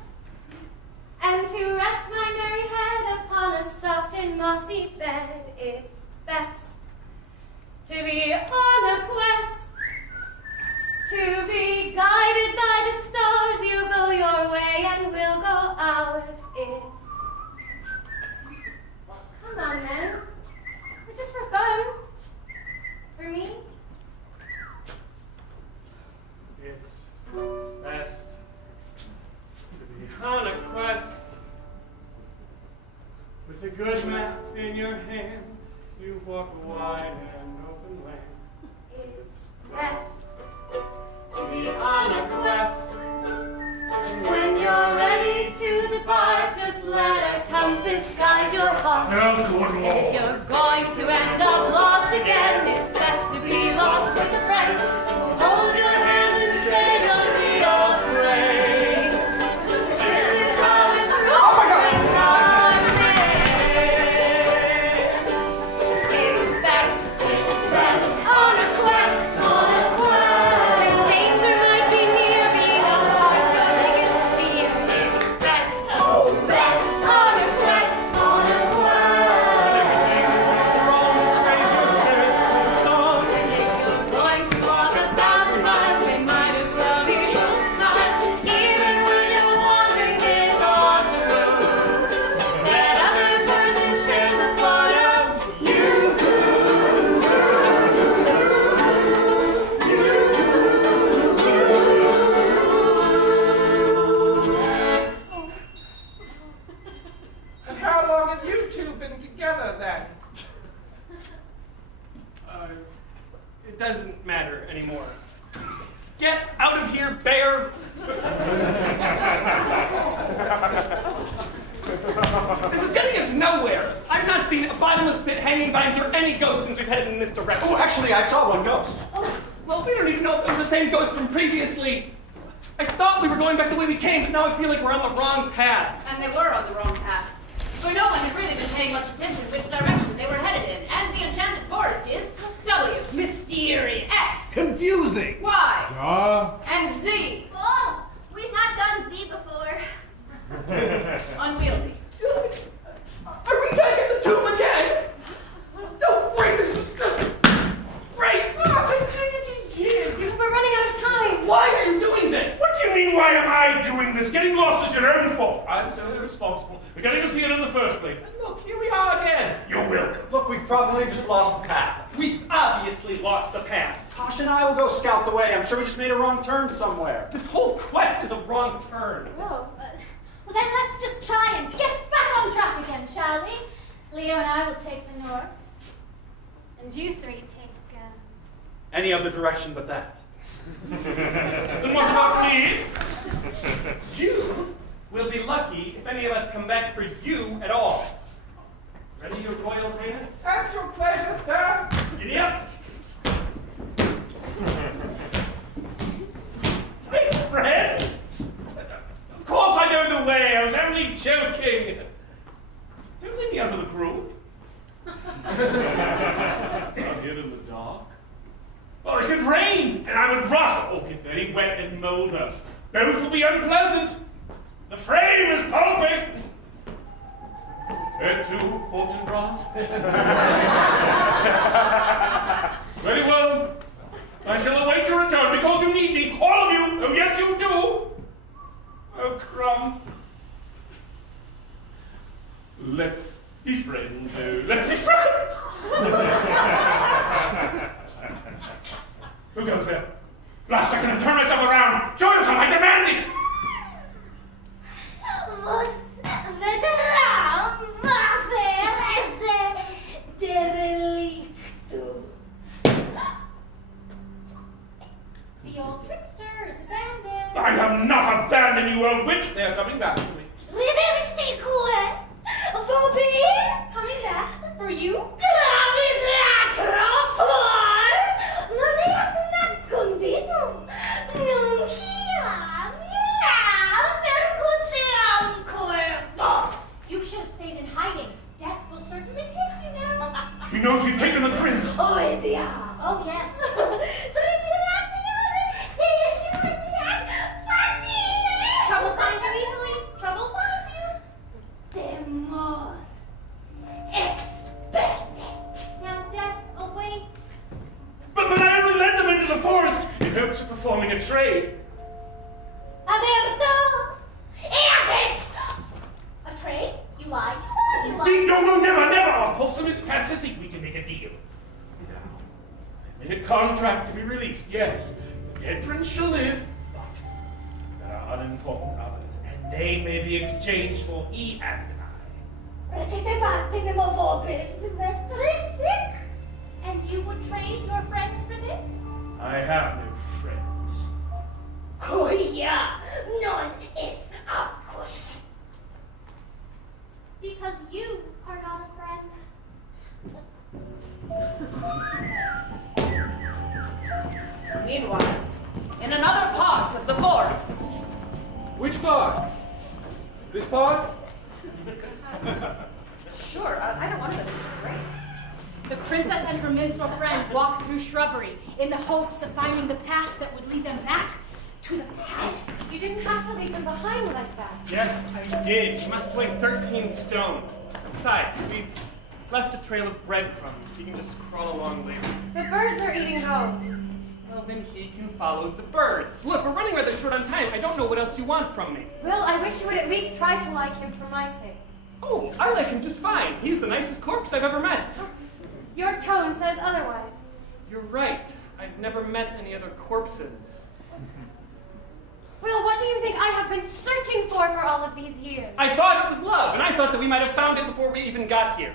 and to rest my merry head upon a soft and mossy bed. It's best to be on a quest, to be guided by the stars. You go your way and we'll go ours. It's come on, then. Just for fun. For me. It's best to be on a quest with a good map in your hand. You walk a wide and open land. It's best To be on a quest. When you're ready to depart, just let a compass guide your heart. No, good And if lord. you're going to end up lost again, it's best to be lost with a friend. Hold your hand and say don't be afraid. This is how it's going our way. It's best on a quest, When danger might be near, being apart's your biggest fear. It's best on a quest, And if you're going to walk 1,000 miles, they might as well be hook stars. Even when your wandering days are through, that other person shares a part of you. And how long have you two been together then? It doesn't matter anymore. Get out of here, bear! This is getting us nowhere. I've not seen a bottomless pit, hanging vines, or any ghost since we've headed in this direction. Oh, actually, I saw one ghost. Well, we don't even know if it was the same ghost from previously. I thought we were going back the way we came, but now I feel like we're on the wrong path. And they were on the wrong path. For no one had really been paying much attention to which direction they were headed in. And the enchanted forest is W. Mysterious. S. Confusing. Y. Duh. And Z. Oh, we've not done Z before. Unwieldy. Are we back at the tomb again? No, great, this is just great. We're running out of time. Why are you doing this? What do you mean, why am I doing this? Getting lost is your own fault. I'm so irresponsible. We're getting to see it in the first place. And look, here we are again. You're welcome. Look, we've probably just lost the path. We've obviously lost the path. Tosh and I will go scout the way. I'm sure we just made a wrong turn somewhere. This whole quest is a wrong turn. Well, then let's just try and get back on track again, shall we? Leo and I will take the north. And you three take, Any other direction but that. Then what about me? You will be lucky if any of us come back for you at all. Ready, your royal highness? At your pleasure, sir. Giddy up. My friends! Of course I know the way. I was only joking. Don't leave me out of the group. Out here in the dark. Well, it could rain, and I would rot, or get very wet and mold up. Both will be unpleasant. The frame is pumping. Head to Fortinbras. Very well. I shall await your return because you need me, all of you. Oh, yes, you do. Oh, Crumb. Let's be friends. Oh, let's be friends. Who goes there? Blast, I'm gonna turn myself around. Show yourself, I demand it. Vos vedrà hacer ese derelicto. The old trickster is abandoned. I have not abandoned you, old witch. They are coming back to me. Reverstique, Bobby. Coming back for you? Travis la tropor. Non è nascondito. Non You should have stayed in hiding. Death will certainly take you now. She knows we've taken the prince. Oh, yeah. Oh, yes. Trouble finds you easily. Trouble finds you. The more expected. Now death awaits. But I only led them into the forest in hopes of performing a trade. Aberto. It is. A trade? You lied. You No, never. I'll pull some of his past to see if we can make a deal. Now, I made a contract to be released. Yes, the dead prince shall live, but there are unimportant others, and they may be exchanged for he and I. Potete battere mo vobis, Silvestre sick. And you would trade your friends for this? I have no friends. Quia non es acus. Because you are not a friend. Meanwhile, in another part of the forest. Which part? This part? Sure, either one of them is great. The princess and her minstrel friend walked through shrubbery in the hopes of finding the path that would lead them back to the palace. You didn't have to leave them behind like that. Yes, I did. You must weigh 13 stone. Besides, we've left a trail of breadcrumbs, so you can just crawl along later. The birds are eating those. Well, then he can follow the birds. Look, we're running rather short on time. I don't know what else you want from me. Will, I wish you would at least try to like him for my sake. Oh, I like him just fine. He's the nicest corpse I've ever met. Your tone says otherwise. You're right. I've never met any other corpses. Will, what do you think I have been searching for all of these years? I thought it was love, and I thought that we might have found it before we even got here.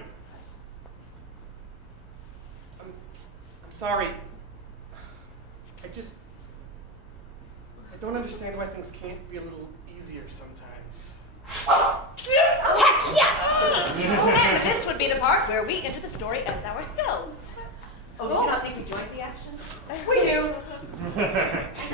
I'm sorry. I don't understand why things can't be a little easier sometimes. Heck yes! And this would be the part where we enter the story as ourselves. Oh, do you not think we joined the action? We do.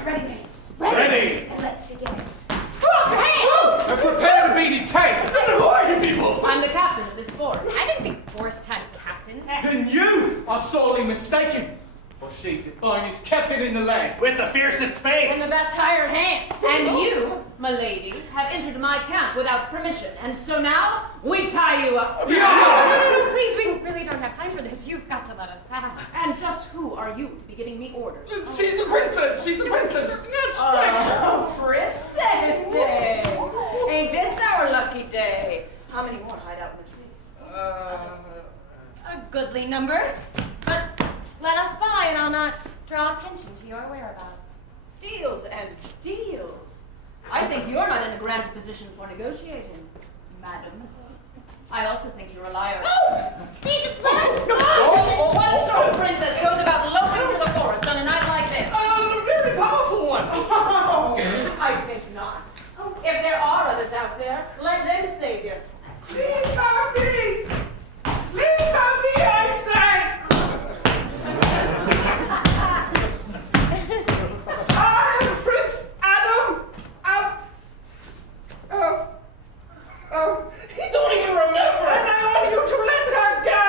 Ready, mates? Ready! And let's begin. And prepare to be detained! Who are you people? I'm the captain of this forest. I didn't think forests had captains. Then you are sorely mistaken, for she's the finest captain in the land. With the fiercest face. And the best hired hands. And you, my lady, have entered my camp without permission, and so now we tie you up. Please, we really don't have time for this. You've got to let us pass. And just who are you to be giving me orders? She's the princess! She's the princess! Not Oh, princess! Ain't this our lucky day? How many more hide out in the trees? A goodly number. But let us by, and I'll not draw attention to your whereabouts. Deals and deals. I think you're not in a grand position for negotiating, madam. I also think you're a liar. What sort of princess goes about loping through the forest on a night like this? A very powerful one! I think not. If there are others out there, let them save you. Leave my me! Leave my me, I say! I am Prince Adam he don't even remember! And I want you to let her go!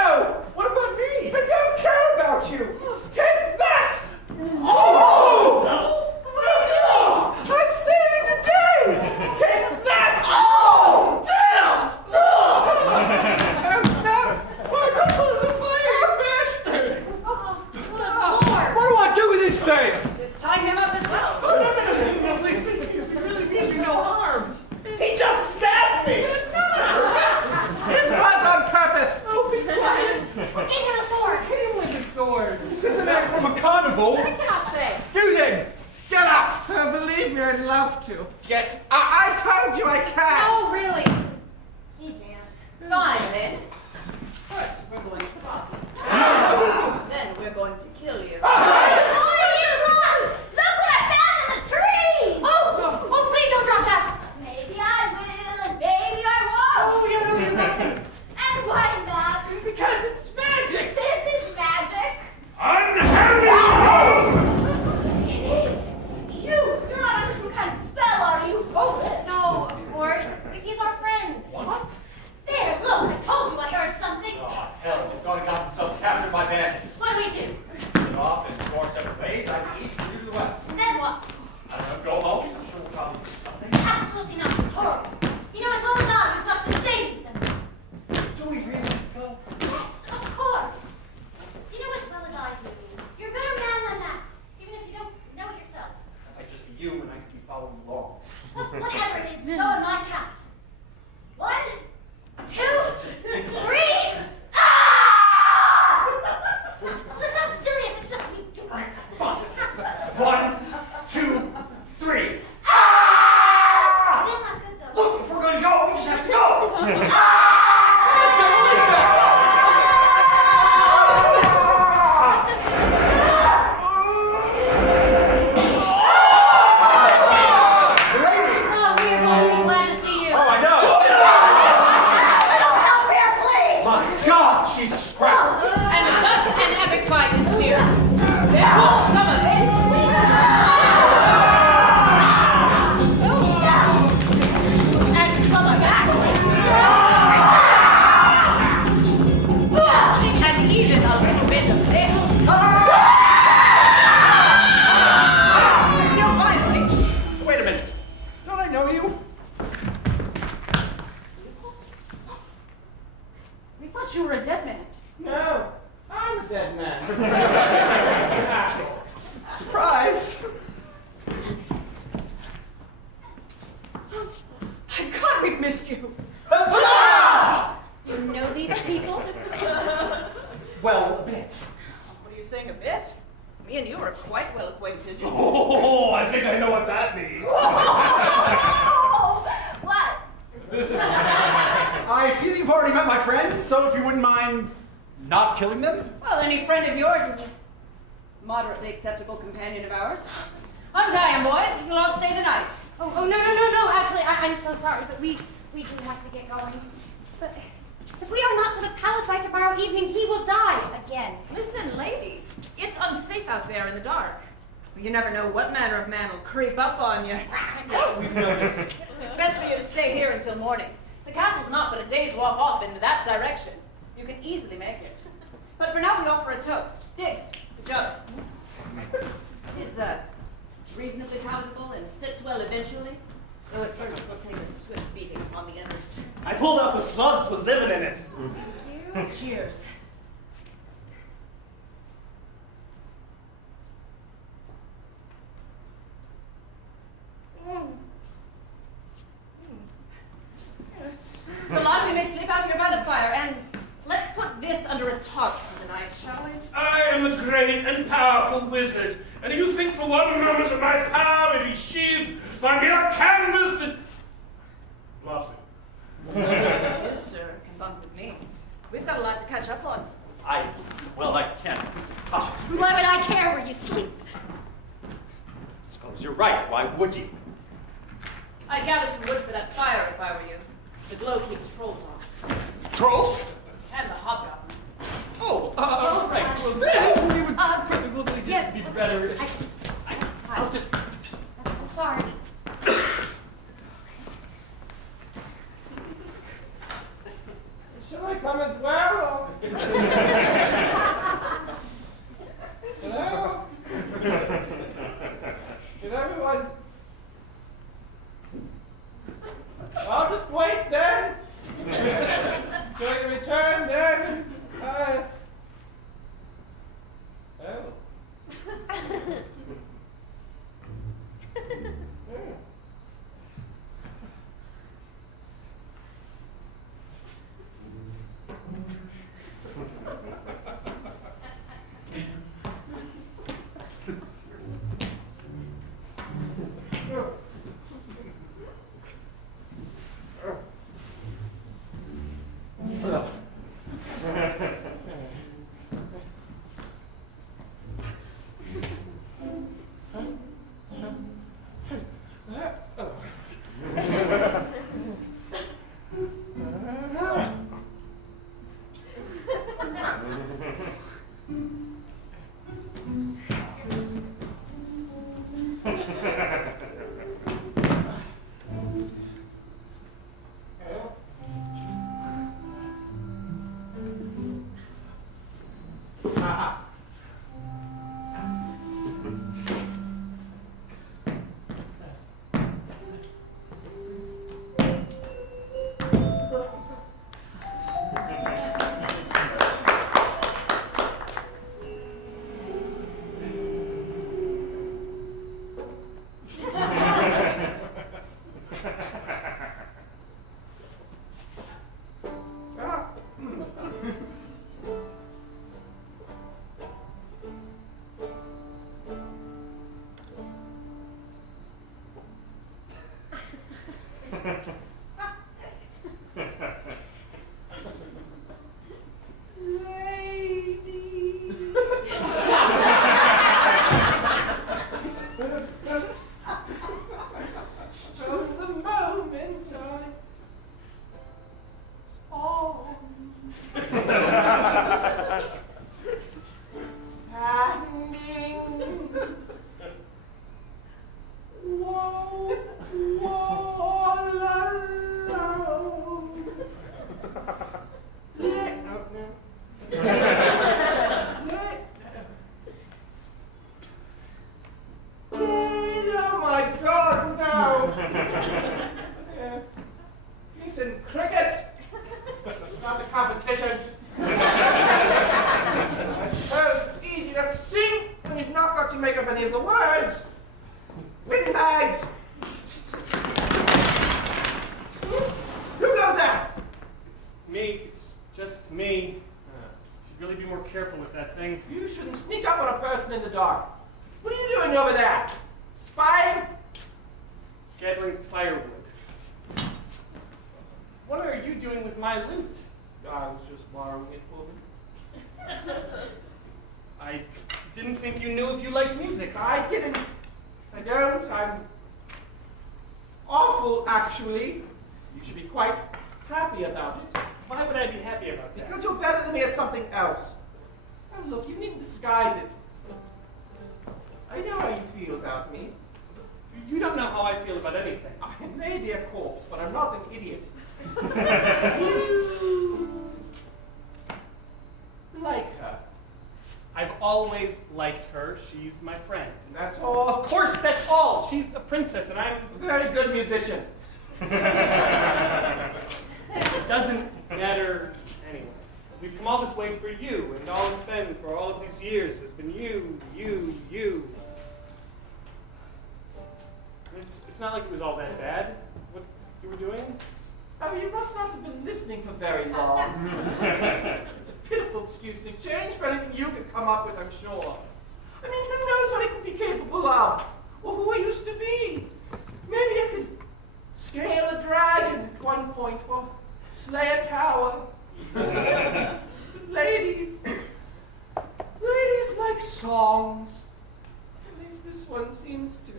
What about me? I don't care about you! Take that! Oh! comfortable. I cannot say. You then! Get up! Believe me, I'd love to. I told you I can't. Oh, really? He can't. Fine, then. First, we're going to rob you. Then we're going to kill you. Look what I found in the tree! Oh, please don't drop that. Maybe I will, and maybe I won't. Oh, you mustn't. And why not? Because it's magic. This is magic. Unhurry! It is. You're not under some kind of spell, are you? Oh, no, of course. He's our friend. What? There, look, I told you I heard something. Oh, hell, you've got to got themselves captured by bandits. What do we do? Get off in four separate ways, either east or to the west. Then what? I don't know, go home. I'm sure we'll probably do something. Absolutely not. It's horrible. You know, as well as not, we've got to save them. Do we really go? Yes, of course. You know as well as I do. You're a better man than that, even if you don't know it yourself. That might just be you, and I could be following along. Whatever it is, go on my count. 1, 2, 3. Ah! Well, that sounds silly if it's just me doing it. Fine. 1, 2, 3. Still not good though. Look, if we're going to go, we just have to go. Oh, we are going to be glad to see you. Oh, I know. Little help here, please. My God, she's a scrapper. And thus an epic fight ensued. Summons. And summons. And even a little bit of this. Still finally. Wait a minute. Don't I know you? We thought you were a dead man. No, I'm a dead man. Surprise. God, we've missed you. Huzzah! You know these people? Well, a bit. What are you saying, a bit? Me and you are quite well acquainted. Oh, I think I know what that means. Oh, what? I see that you've already met my friends, so if you wouldn't mind not killing them. Well, any friend of yours is a moderately acceptable companion of ours. Untie him, boys. You'll all stay the night. Oh, no. Actually, I'm so sorry, but we do have to get going. But if we are not to the palace by tomorrow evening, he will die again. Listen, lady. It's unsafe out there in the dark. You never know what manner of man will creep up on you. We've noticed. Best for you to stay here until morning. The castle's not but a day's walk off in that direction. You can easily make it. But for now, we offer a toast. Diggs, the jug. Is reasonably palatable and sits well eventually, though at first it will take a swift beating upon the embers. I pulled out the slug, 'twas living in it. Thank you. Cheers. The lot we may sleep out here by the fire, and let's put this under a tarp for the night, shall we? I am a great and powerful wizard, and if you think for one moment that my power may be sheathed by mere canvas, then... Lost me. You, sir, can bunk with me. We've got a lot to catch up on. I can't. Why would I care where you sleep? Suppose you're right. Why would you? I'd gather some wood for that fire if I were you. The glow keeps trolls off. Trolls? And the hobgoblins. Oh, right. Well, then we would probably just be better. I'll just... I'm sorry. Shall I come as well? Hello? Did everyone... I'll just wait then. Till you return then. Oh. Windbags! Who goes there? It's me. It's just me. Should really be more careful with that thing. You shouldn't sneak up on a person in the dark. What are you doing over there? Spying? Gathering firewood. What are you doing with my loot? I was just borrowing it for me. I didn't think you knew if you liked music. I didn't. I don't. I'm awful, actually. You should be quite happy about it. Why would I be happy about that? Because you're better than me at something else. Oh, look, you needn't disguise it. I know how you feel about me. You don't know how I feel about anything. I may be a corpse, but I'm not an idiot. You like her. I've always liked her. She's my friend. And that's all. Of course, that's all. She's a princess, and I'm a very good musician. It doesn't matter anyway. We've come all this way for you, and all it's been for all of these years has been you. It's not like it was all that bad, what you were doing. I mean, you must not have been listening for very long. It's a pitiful excuse in exchange for anything you could come up with, I'm sure. I mean, who knows what I could be capable of, or who I used to be. Maybe I could scale a dragon at one point, or slay a tower. Ladies like songs. At least this one seems to.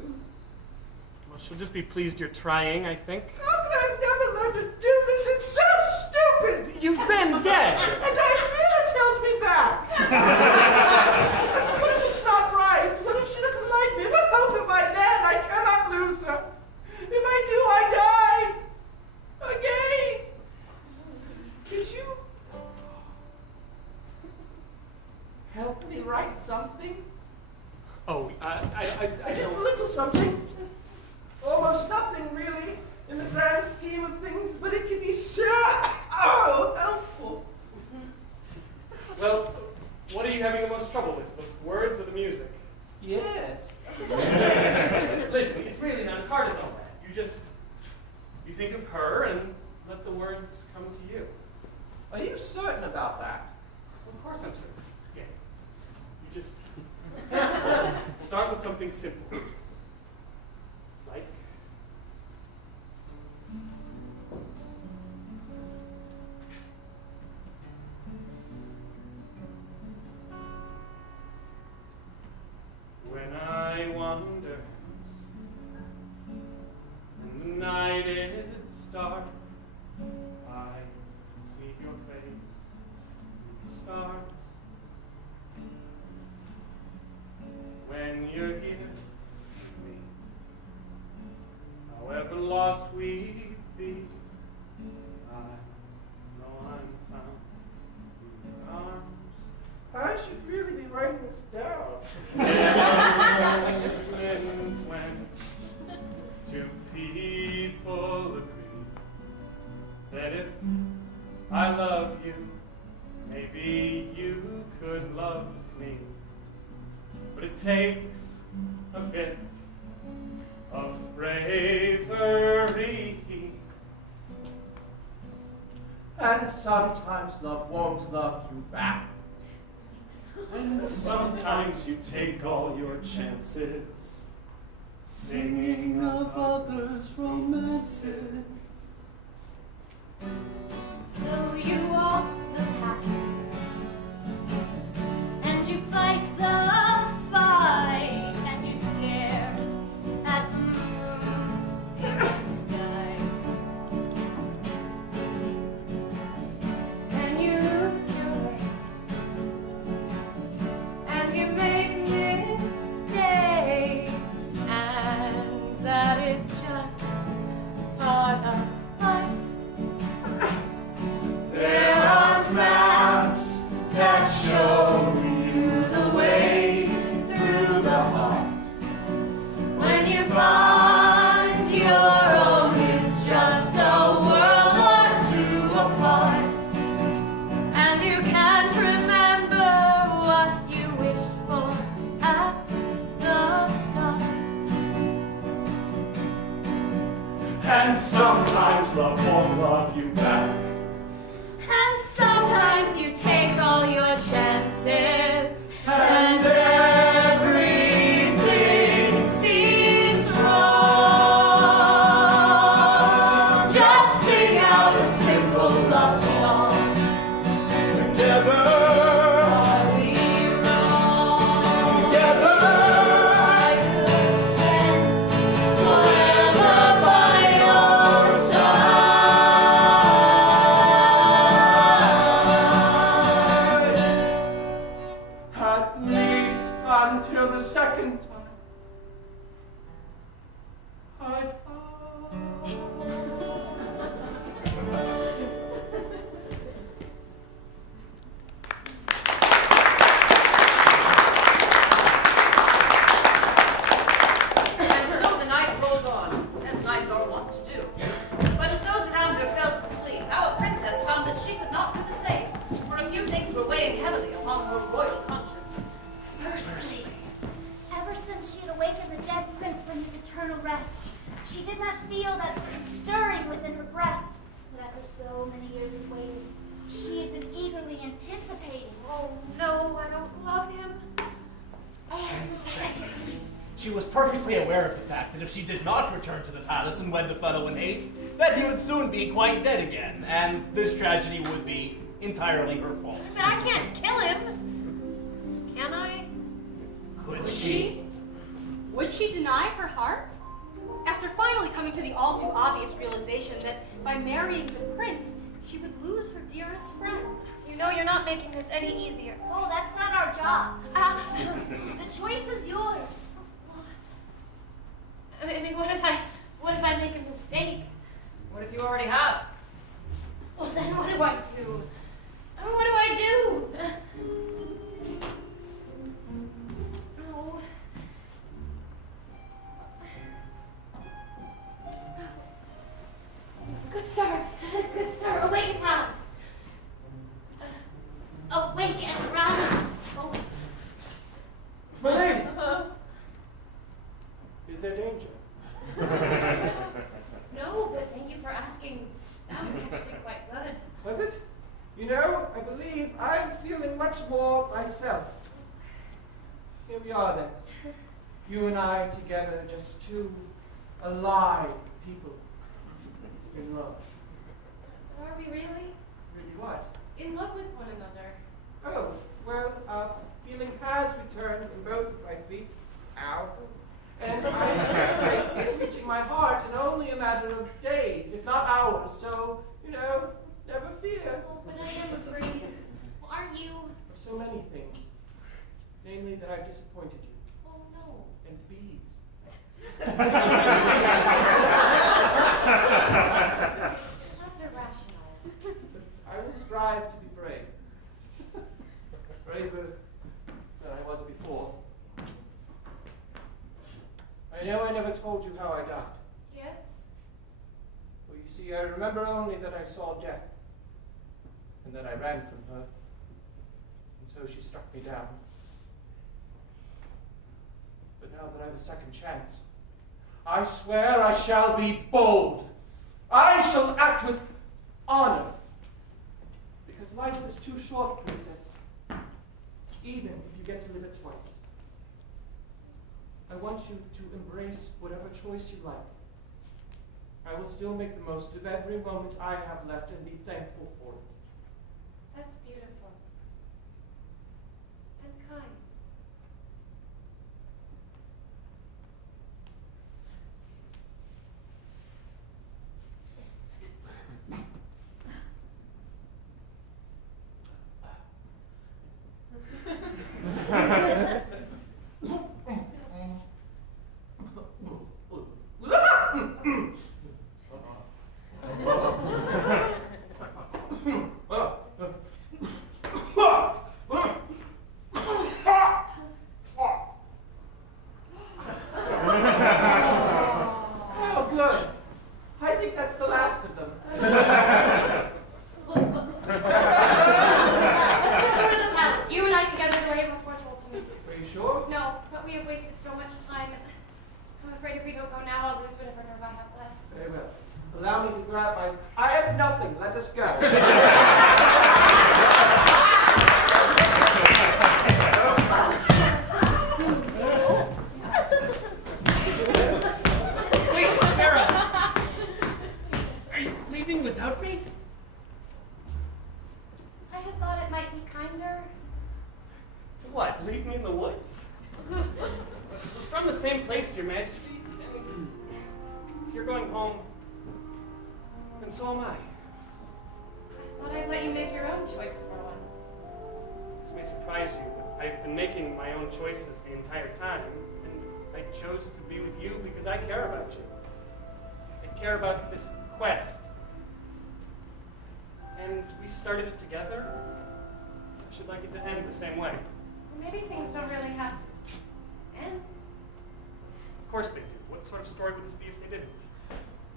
Well, she'll just be pleased you're trying, I think. How could I have never learned to do this? It's so stupid! You've been dead! And I feel it's held me back! What if it's not right? What if she doesn't like me? What hope have I then? I cannot lose her. If I do, I die! Again! Could you help me write something? Oh, I just a little something. Almost nothing, really, in the grand scheme of things, but it can be so helpful. Well, what are you having the most trouble with, the words or the music? Yes. Listen, it's really not as hard as all that. You think of her and let the words come to you. Are you certain about that? Of course I'm certain. Yeah. You just start with something simple. Like, when I wander and the night is dark, I see your face, the stars. When you're here with me, however lost we be, I know I'm found in your arms. I should really be writing this down. when two people agree that if I love you, maybe you could love me. But it takes a bit of bravery. And sometimes love won't love you back. And sometimes you take all your chances, singing of others' romances. So you walk the path, and you fight the fight, and you stare at the moon in the sky, and you lose your way, and you make mistakes, and that is just part of life. There are maps that show you the way through the heart. When you find your own is just a world or two apart, and you can't remember what you wished for at the start. And sometimes love won't love you back. And sometimes you take all your chances, And everything seems wrong. Just sing out a simple love song. together, Are we wrong? together, I could spend forever by your side. at least until the second time. I die. And so the night rolled on, as nights are wont to do. But as those around her fell to sleep, our princess found that she could not do the same, for a few things were weighing heavily upon her royal conscience. Firstly, ever since she had awakened the dead prince from his eternal rest, she did not feel that stirring within her breast that after so many years of waiting, she had been eagerly anticipating. Oh no, I don't love him. And secondly, She was perfectly aware of the fact that if she did not return to the palace and wed the fellow in haste, that he would soon be quite dead again, and this tragedy would be entirely her fault. But I can't kill him. Can I? Could she? Would she deny her heart? After finally coming to the all too obvious realization that by marrying the prince, she would lose her dearest friend. You know you're not making this any easier. oh, that's not our job. The choice is yours. I mean, what if I make a mistake? What if you already have? Well, then what do I do? I mean, what do I do? Oh. Good sir, awake and rouse. Awake and rouse. Oh. My lady! Is there danger? No, but thank you for asking. That was actually quite good. Was it? You know, I believe I'm feeling much more myself. Here we are then. You and I together, just two alive people in love. Are we really Really what? in love with one another? Oh, well, feeling has returned in both of my feet. Ow. And I anticipate it reaching my heart in only a matter of days, if not hours. So, you know, never fear. Oh, but I am afraid. Well, aren't you? Of so many things. Namely that I've disappointed you. Oh no. And bees. That's irrational. I will strive to be brave. Braver than I was before. I know I never told you how I died. Yes? Well, you see, I remember only that I saw death, and that I ran from her, and so she struck me down. But now that I have a second chance, I swear I shall be bold. I shall act with honor, because life is too short, princess, even if you get to live it twice. I want you to embrace whatever choice you like. I will still make the most of every moment I have left and be thankful for it. That's beautiful. And kind. Oh, good. I think that's the last of them. Let's just go to the palace. You and I together the way it was foretold to me. Are you sure? No, but we have wasted so much time, and I'm afraid if we don't go now, I'll lose whatever nerve I have left. Say, Very well. Allow me to grab my... I have nothing. Let us go. Wait, Sarah! Are you leaving without me? I had thought it might be kinder. To what? Leave me in the woods? We're from the same place, Your Majesty, and if you're going home, then so am I. I thought I'd let you make your own choice for once. This may surprise you, but I've been making my own choices the entire time, and I chose to be with you because I care about you. I care about this quest. And we started it together. I should like it to end the same way. Maybe things don't really have to end. Of course they do. What sort of story would this be if they didn't?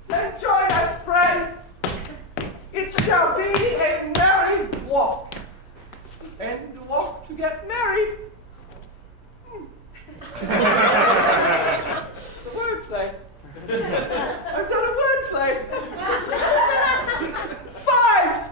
Then join us, friend. It shall be a merry walk. And the walk to get married. It's a wordplay. I've done a wordplay. Fives.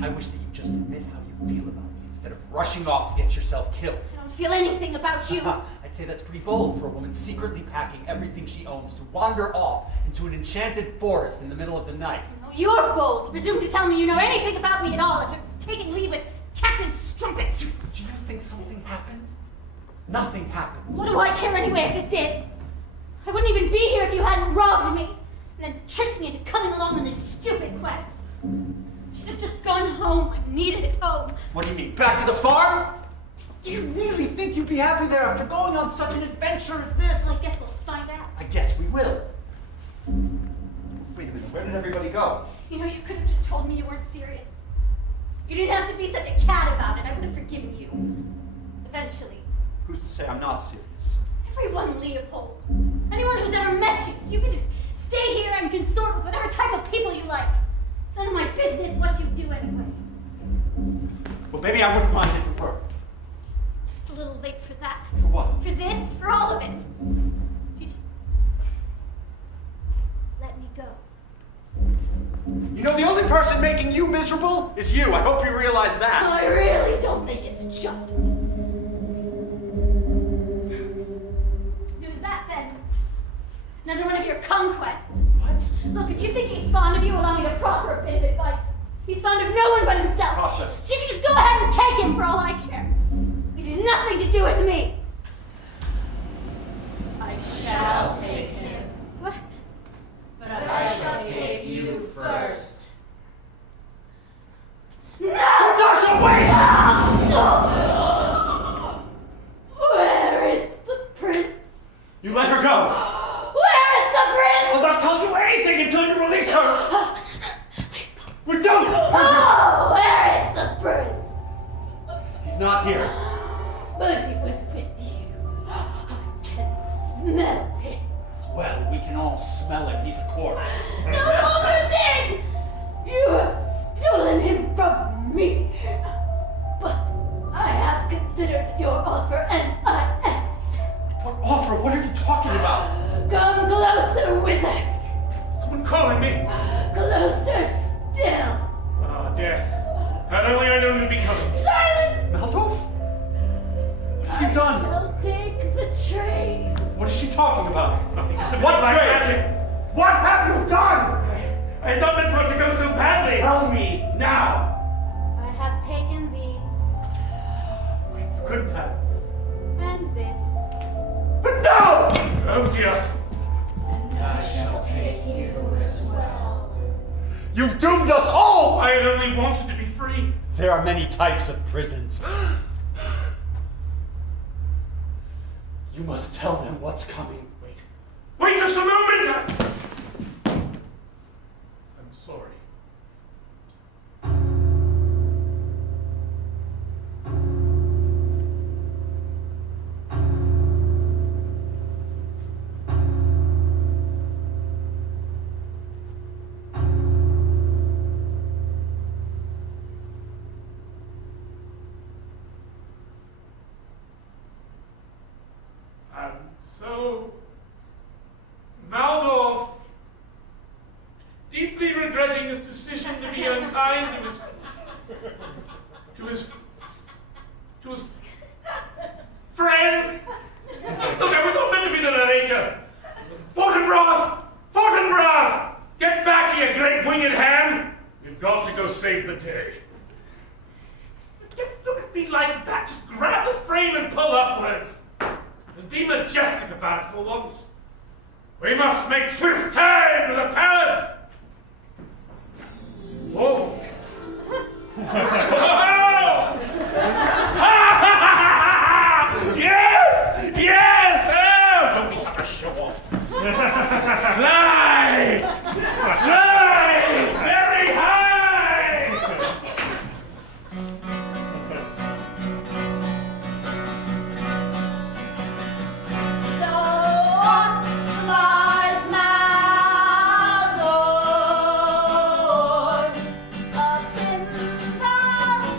I wish that you just admit how you feel about me instead of rushing off to get yourself killed. I don't feel anything about you. I'd say that's pretty bold for a woman secretly packing everything she owns to wander off into an enchanted forest in the middle of the night. You're bold to presume to tell me you know anything about me at all after taking leave with Captain Strumpet. Do you think something happened? Nothing happened. What do I care anyway if it did? I wouldn't even be here if you hadn't robbed me and then tricked me into coming along on this stupid quest. I should have just gone home. I needed it home. What do you mean, back to the farm? Do you really think you'd be happy there after going on such an adventure as this? Well, I guess we'll find out. I guess we will. Wait a minute, where did everybody go? You know, you could have just told me you weren't serious. You didn't have to be such a cat about it. I would have forgiven you. Eventually. Who's to say I'm not serious? Everyone, Leopold. Anyone who's ever met you, so you can just stay here and consort with whatever type of people you like. It's none of my business what you do anyway. Well, me, I wouldn't mind if it were. It's a little late for that. For what? For this, for all of it. So you just let me go. You know, the only person making you miserable is you. I hope you realize that. I really don't think it's just me. Who's that then? Another one of your conquests. What? Look, if you think he's fond of you, allow me to proffer a bit of advice. He's fond of no one but himself. Tasha. So you can just go ahead and take him for all I care. This has nothing to do with me. I shall take him, What? but I shall take you first. No! Tasha, wait! Where is the prince? You let her go. Where is the prince? I'll not tell you anything until you release her. We're done. Oh, where is the prince? He's not here. But he was with you. I can smell him. Well, we can all smell him. He's a corpse. No longer dead! You have stolen him from me. But I have considered your offer and I accept. What offer? What are you talking about? Come closer, wizard. Someone calling me. Closer still. Ah, death. Had only I known you'd be coming. Silence! Meldolf? What have you done? Shall take the train. What is she talking about? It's nothing. Just a What black trade? magic. What have you done? I had not meant for it to go so badly. Tell me now. I have taken these You couldn't have. and this. But no! Oh dear. I shall take you as well. You've doomed us all! I had only wanted to be free. There are many types of prisons. You must tell them what's coming. Wait just a moment! I'm sorry. And so, Maldorf, deeply regretting his decision to be unkind to his friends. Look, I was not meant to be the narrator. Fortinbras! Get back here, great winged hand! We've got to go save the day. Look at me like that. Just grab the frame and pull upwards. And be majestic about it for once. We must make swift time to the palace! Whoa! Whoa! Yes! Yes! Oh! Don't be such a show-off. Fly! Fly! Very high! So off flies Maldor, up in the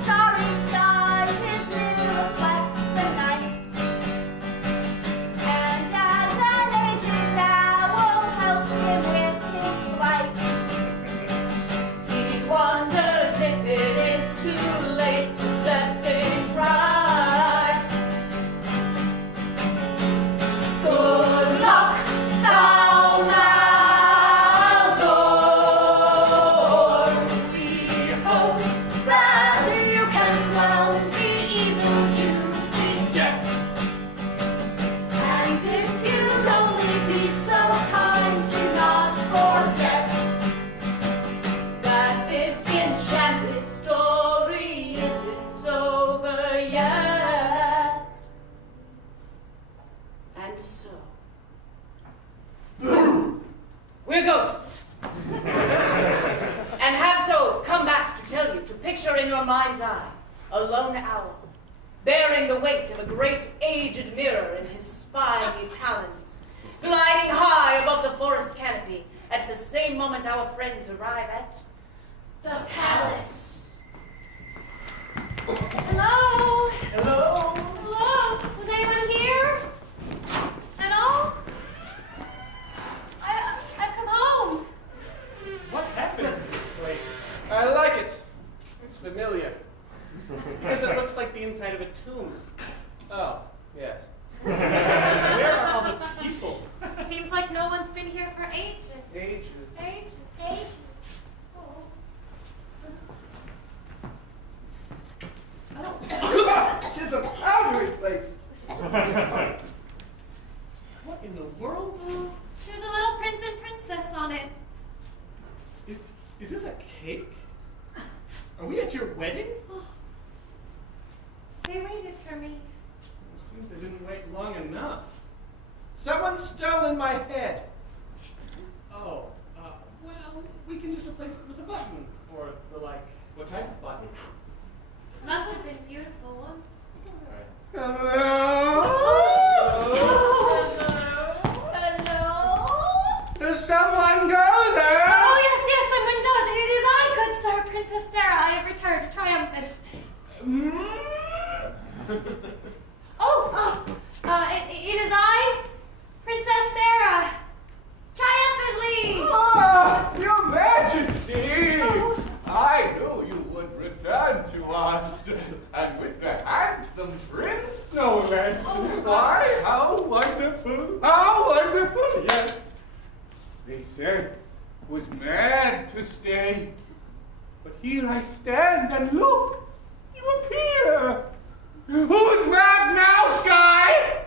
starry sky, his mirror reflects the night. And as an aged owl helps him with his flight, he wonders if it is too late to set things right. Good luck, thou Maldor. We hope that you can crown the evil you reject. And if you'd only be so kind to not forget that this enchanted story isn't over yet. And so, we're ghosts. And have so come back to tell you to picture in your mind's eye a lone owl, bearing the weight of a great aged mirror in his spiny talons, gliding high above the forest canopy at the same moment our friends arrive at The palace. And familiar. Because it looks like the inside of a tomb. Oh, yes. Where are all the people? Seems like no one's been here for ages. Ages. Hey. Tis a powdery place. What in the world? There's a little prince and princess on it. Is this a cake? Are we at your wedding? They waited for me. Seems they didn't wait long enough. Someone's stolen my head. Oh, well, we can just replace it with a button or the like. What type of button? Must have been beautiful once. Hello? Hello? Does someone go there? Oh, yes, someone does. And it is I, good sir, Princess Sarah. I have returned, triumphant. It is I, Princess Sarah. Triumphantly. Ah, Your Majesty! Oh. I knew you would return to us, and with the handsome prince, no less. Why, how wonderful, yes. They said I was mad to stay, but here I stand, and look, you appear. Who's mad now, Sky?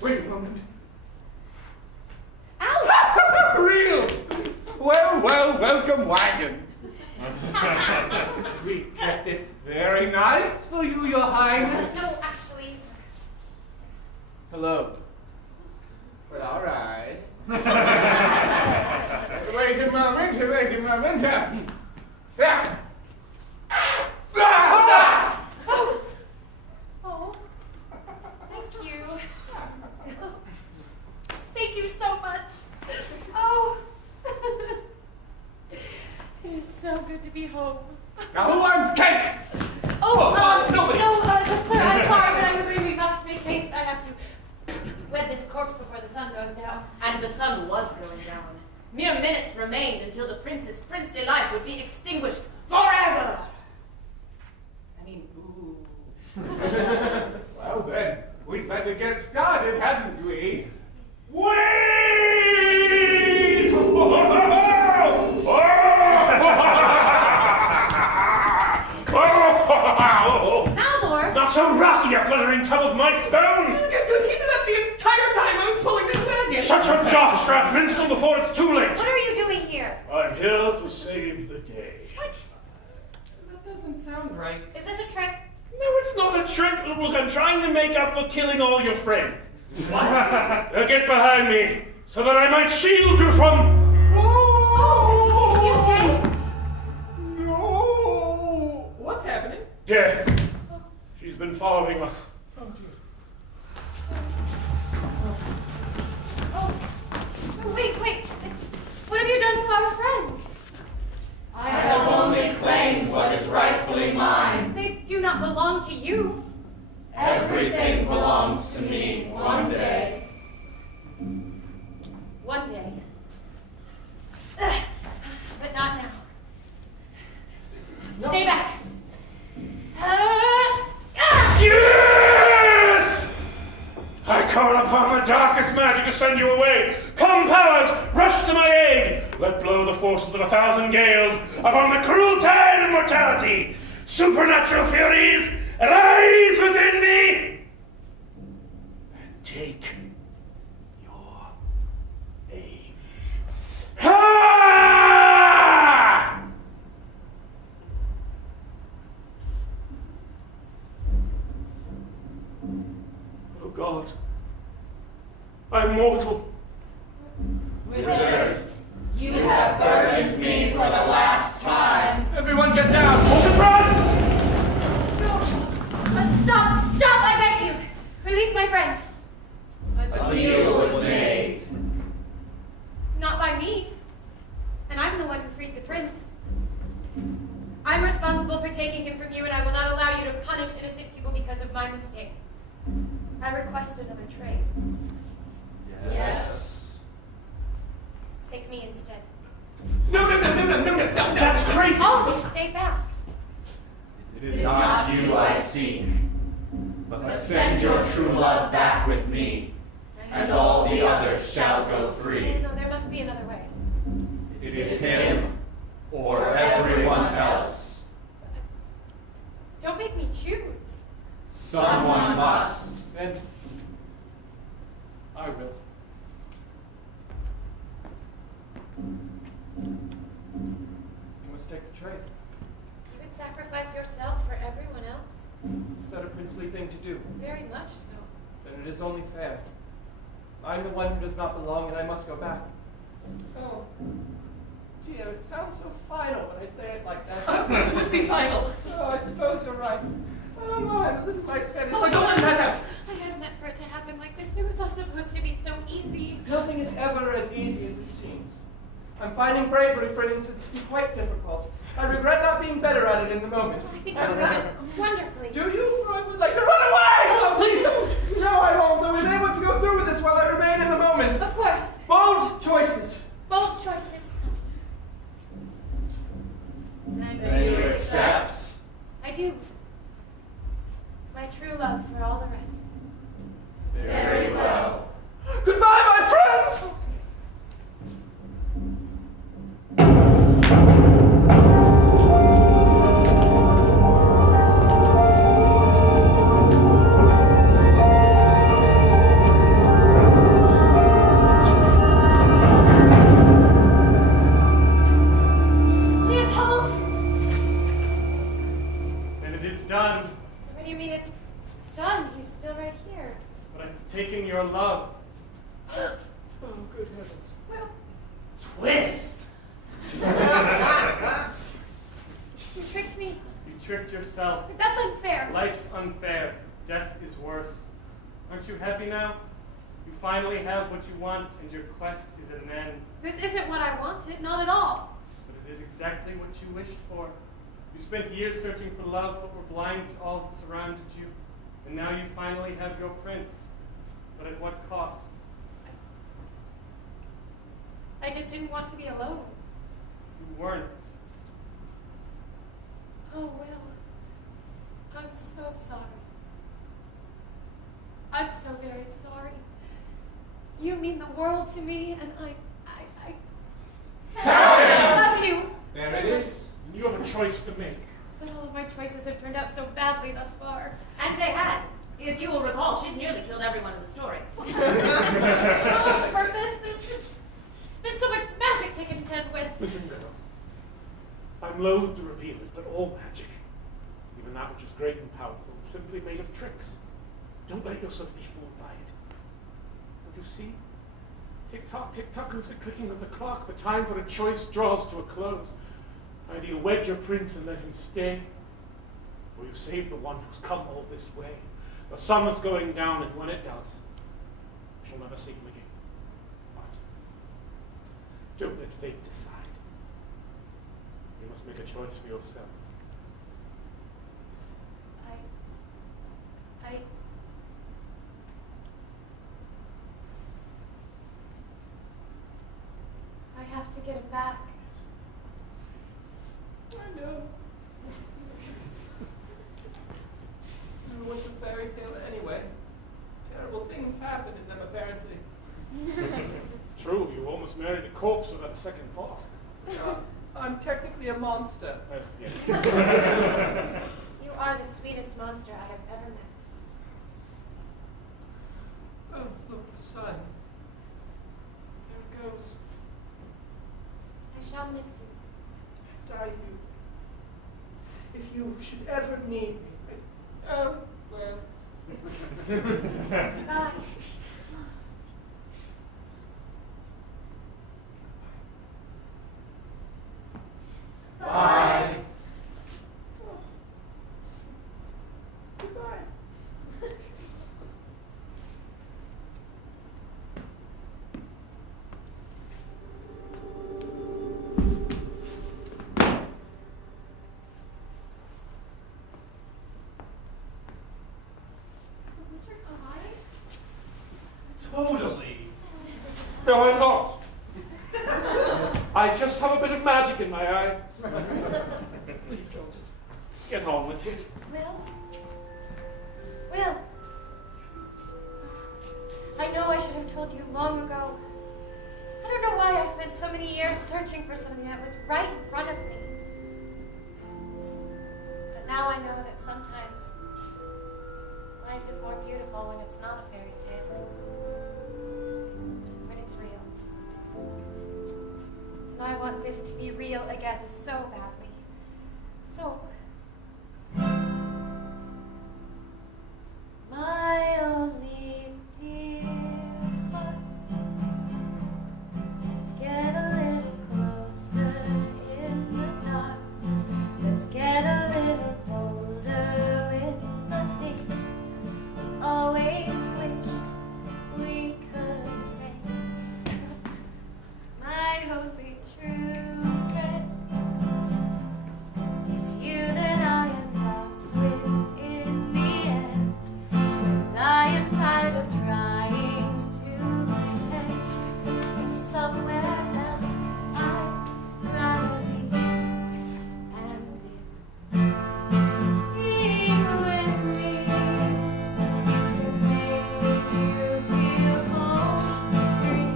Wait a moment. Ow! Real! Well, welcome wagon. We kept it very nice for you, Your Highness. No, actually. Hello. Well, all right. Wait a moment. Yeah. Oh, thank you. Thank you so much. Oh, it is so good to be home. Now, who wants cake? Nobody. No, good sir, I'm sorry, but I'm afraid we must make haste. I have to wed this corpse before the sun goes down. And the sun was going down. Mere minutes remained until the prince's princely life would be extinguished forever. I mean, ooh. Well, then, we'd better get started, hadn't we? Wait! Aldorf! Not so rocky, you fluttering tub of my stones! You get good heat of that the entire time I was pulling this wagon. Shut your jaw, strap minstrel, before it's too late! What are you doing here? I'm here to save the day. What? That doesn't sound right. Is this a trick? No, it's not a trick. Look, I'm trying to make up for killing all your friends. What? Now get behind me, so that I might shield you from... Oh, you okay? No. What's happening? death. She's been following us. Oh, wait. What have you done to our friends? I have only claimed what is rightfully mine. They do not belong to you. Everything belongs to me one day. One day. Ugh, but not now. Stay back. Yes! I call upon the darkest magic to send you away. Come, powers, rush to my aid. Let blow the forces of 1,000 gales upon the cruel tide of mortality. Supernatural furies, rise within me and take your aim. Ha! Oh God, I'm mortal. Wizard, you have burdened me for the last time. Everyone get down! Surprise! Stop, I beg you. Release my friends. A deal was made. Not by me. And I'm the one who freed the prince. I'm responsible for taking him from you, and I will not allow you to punish innocent people because of my mistake. I request another trade. Yes. Take me instead. No. That's crazy! seek. But send your true love back with me, and all the others shall go free. No, there must be another way. It is him or everyone else. Don't make me choose. Someone must. Then I will. You must take the trade. You would sacrifice yourself for everyone else? Is that a princely thing to do? Very much so. Then it is only fair. I'm the one who does not belong, and I must go back. Oh, dear, it sounds so final when I say it like that. It would be final. Oh, I suppose you're right. Oh, my, I'm a little lightheaded. Oh, don't let him pass out. I hadn't meant for it to happen like this. It was all supposed to be so easy. Nothing is ever as easy as it seems. I'm finding bravery, for instance, to be quite difficult. I regret not being better at it in the moment. I think I'm doing this wonderfully. Do you? For I would like to run away! Oh, please don't! No, I won't. I was able to go through with this while I remain in the moment. Of course. Bold choices. Bold choices. And do you accept? I do. My true love for all the rest. Very well. Goodbye, my friends! Leopold! And it is done, What do you mean it's done? He's still right here. but I've taken your love. Oh, good heavens. Well, Twist! you tricked me. You tricked yourself. But that's unfair. Life's unfair. Death is worse. Aren't you happy now? You finally have what you want, and your quest is at an end. This isn't what I wanted, not at all. But it is exactly what you wished for. You spent years searching for love, but were blind to all that surrounded you. And now you finally have your prince. But at what cost? I just didn't want to be alone. You weren't. Oh, Will. I'm so sorry. I'm so very sorry. You mean the world to me, and I love you. There it is. You have a choice to make. But all of my choices have turned out so badly thus far. And they had. If you will recall, she's nearly killed everyone in the story. Not on purpose. There's been so much magic to contend with. Listen, girl. I'm loath to reveal it, but all magic, even that which is great and powerful, is simply made of tricks. Don't let yourself be fooled by it. Don't you see? Tick-tock goes the clicking of the clock. The time for a choice draws to a close. Either you wed your prince and let him stay, or you save the one who's come all this way. The sun is going down, and when it does, you shall never see him again. But don't let fate decide. You must make a choice for yourself. I have to get him back. I know. Oh, what's a fairy tale anyway? Terrible things happen in them, apparently. It's true, you almost married a corpse without a second thought. I'm technically a monster. Yes. You are the sweetest monster I have ever met. Oh, look, the sun. There it goes. I shall miss you. Die you. If you should ever need me. Oh, well. Goodbye. Bye. Goodbye. Is the wizard alive? Totally. No, I'm not. I just have a bit of magic in my eye. Please, girl, just get on with it. Will, searching for something that was right in front of me. But now I know that sometimes life is more beautiful when it's not a fairy tale, when it's real. And I want this to be real again so badly. So. My only dear heart, let's get a little closer in the dark. Let's get a little bolder with the things we always wish we could say. My only true friend, it's you that I end up with in the end. And I am tired of trying to pretend there's somewhere else I'd rather be. And if being with me will make you feel home free,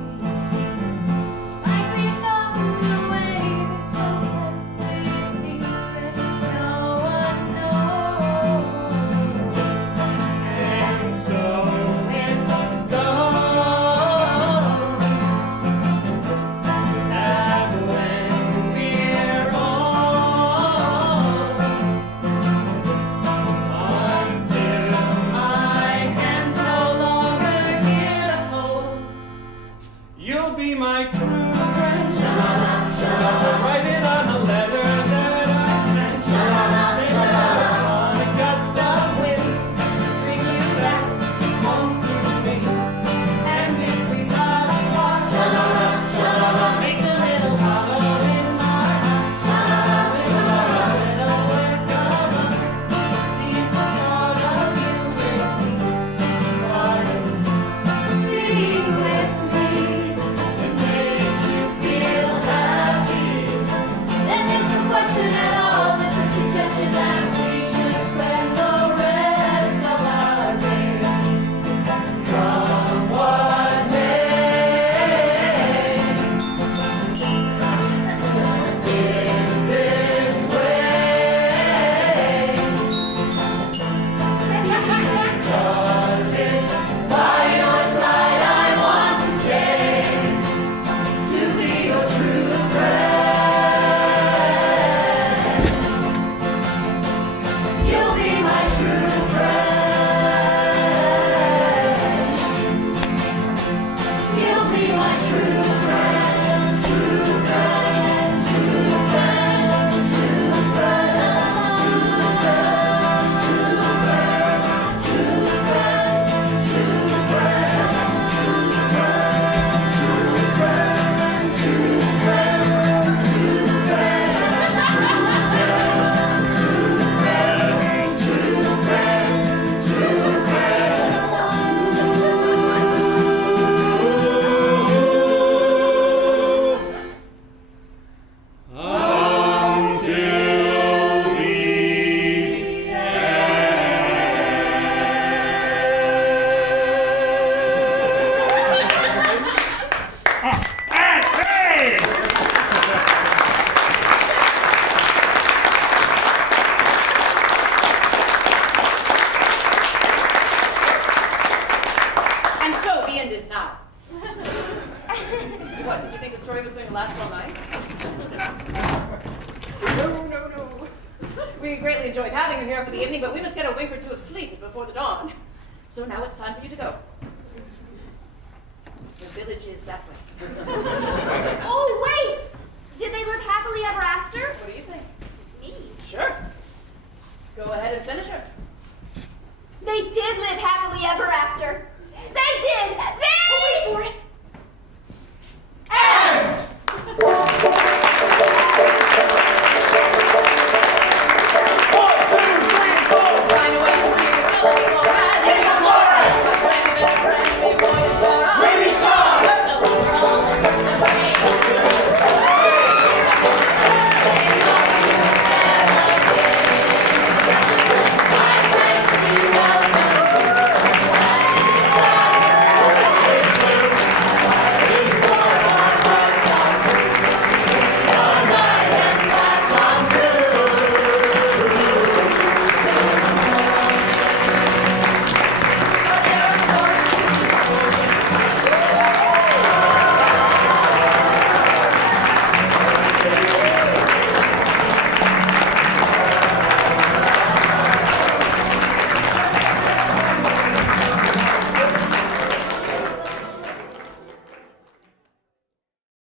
like we found a way, some sensitive secret no one knows. And so it goes that when we're old, until my hands no longer hear holds, You'll be my true friend. Write it on a letter that I send. Sing it on a gust of wind. bring you back Home to me. and if we must part, Make a little hollow in my heart. Wish I was a little work of art. Keep the thought of you with me. being with me to make you feel happy. Then there's no question at all, just a suggestion that we should spend the rest of our days. Come what may, in this way. Because it's by your side I want to stay, to be your true friend. You'll be my true friend. You'll be my true friend, true friend, true friend, true friend, true friend, true friend, true friend, true friend, true friend, true friend, true Until we Hey! And so the end is now. What, did you think the story was going to last all night? No. We greatly enjoyed having you here for the evening, but we must get a wink or two of sleep before the dawn. So now it's time for you to go. The village is that way. Oh, wait! Did they live happily ever after? What do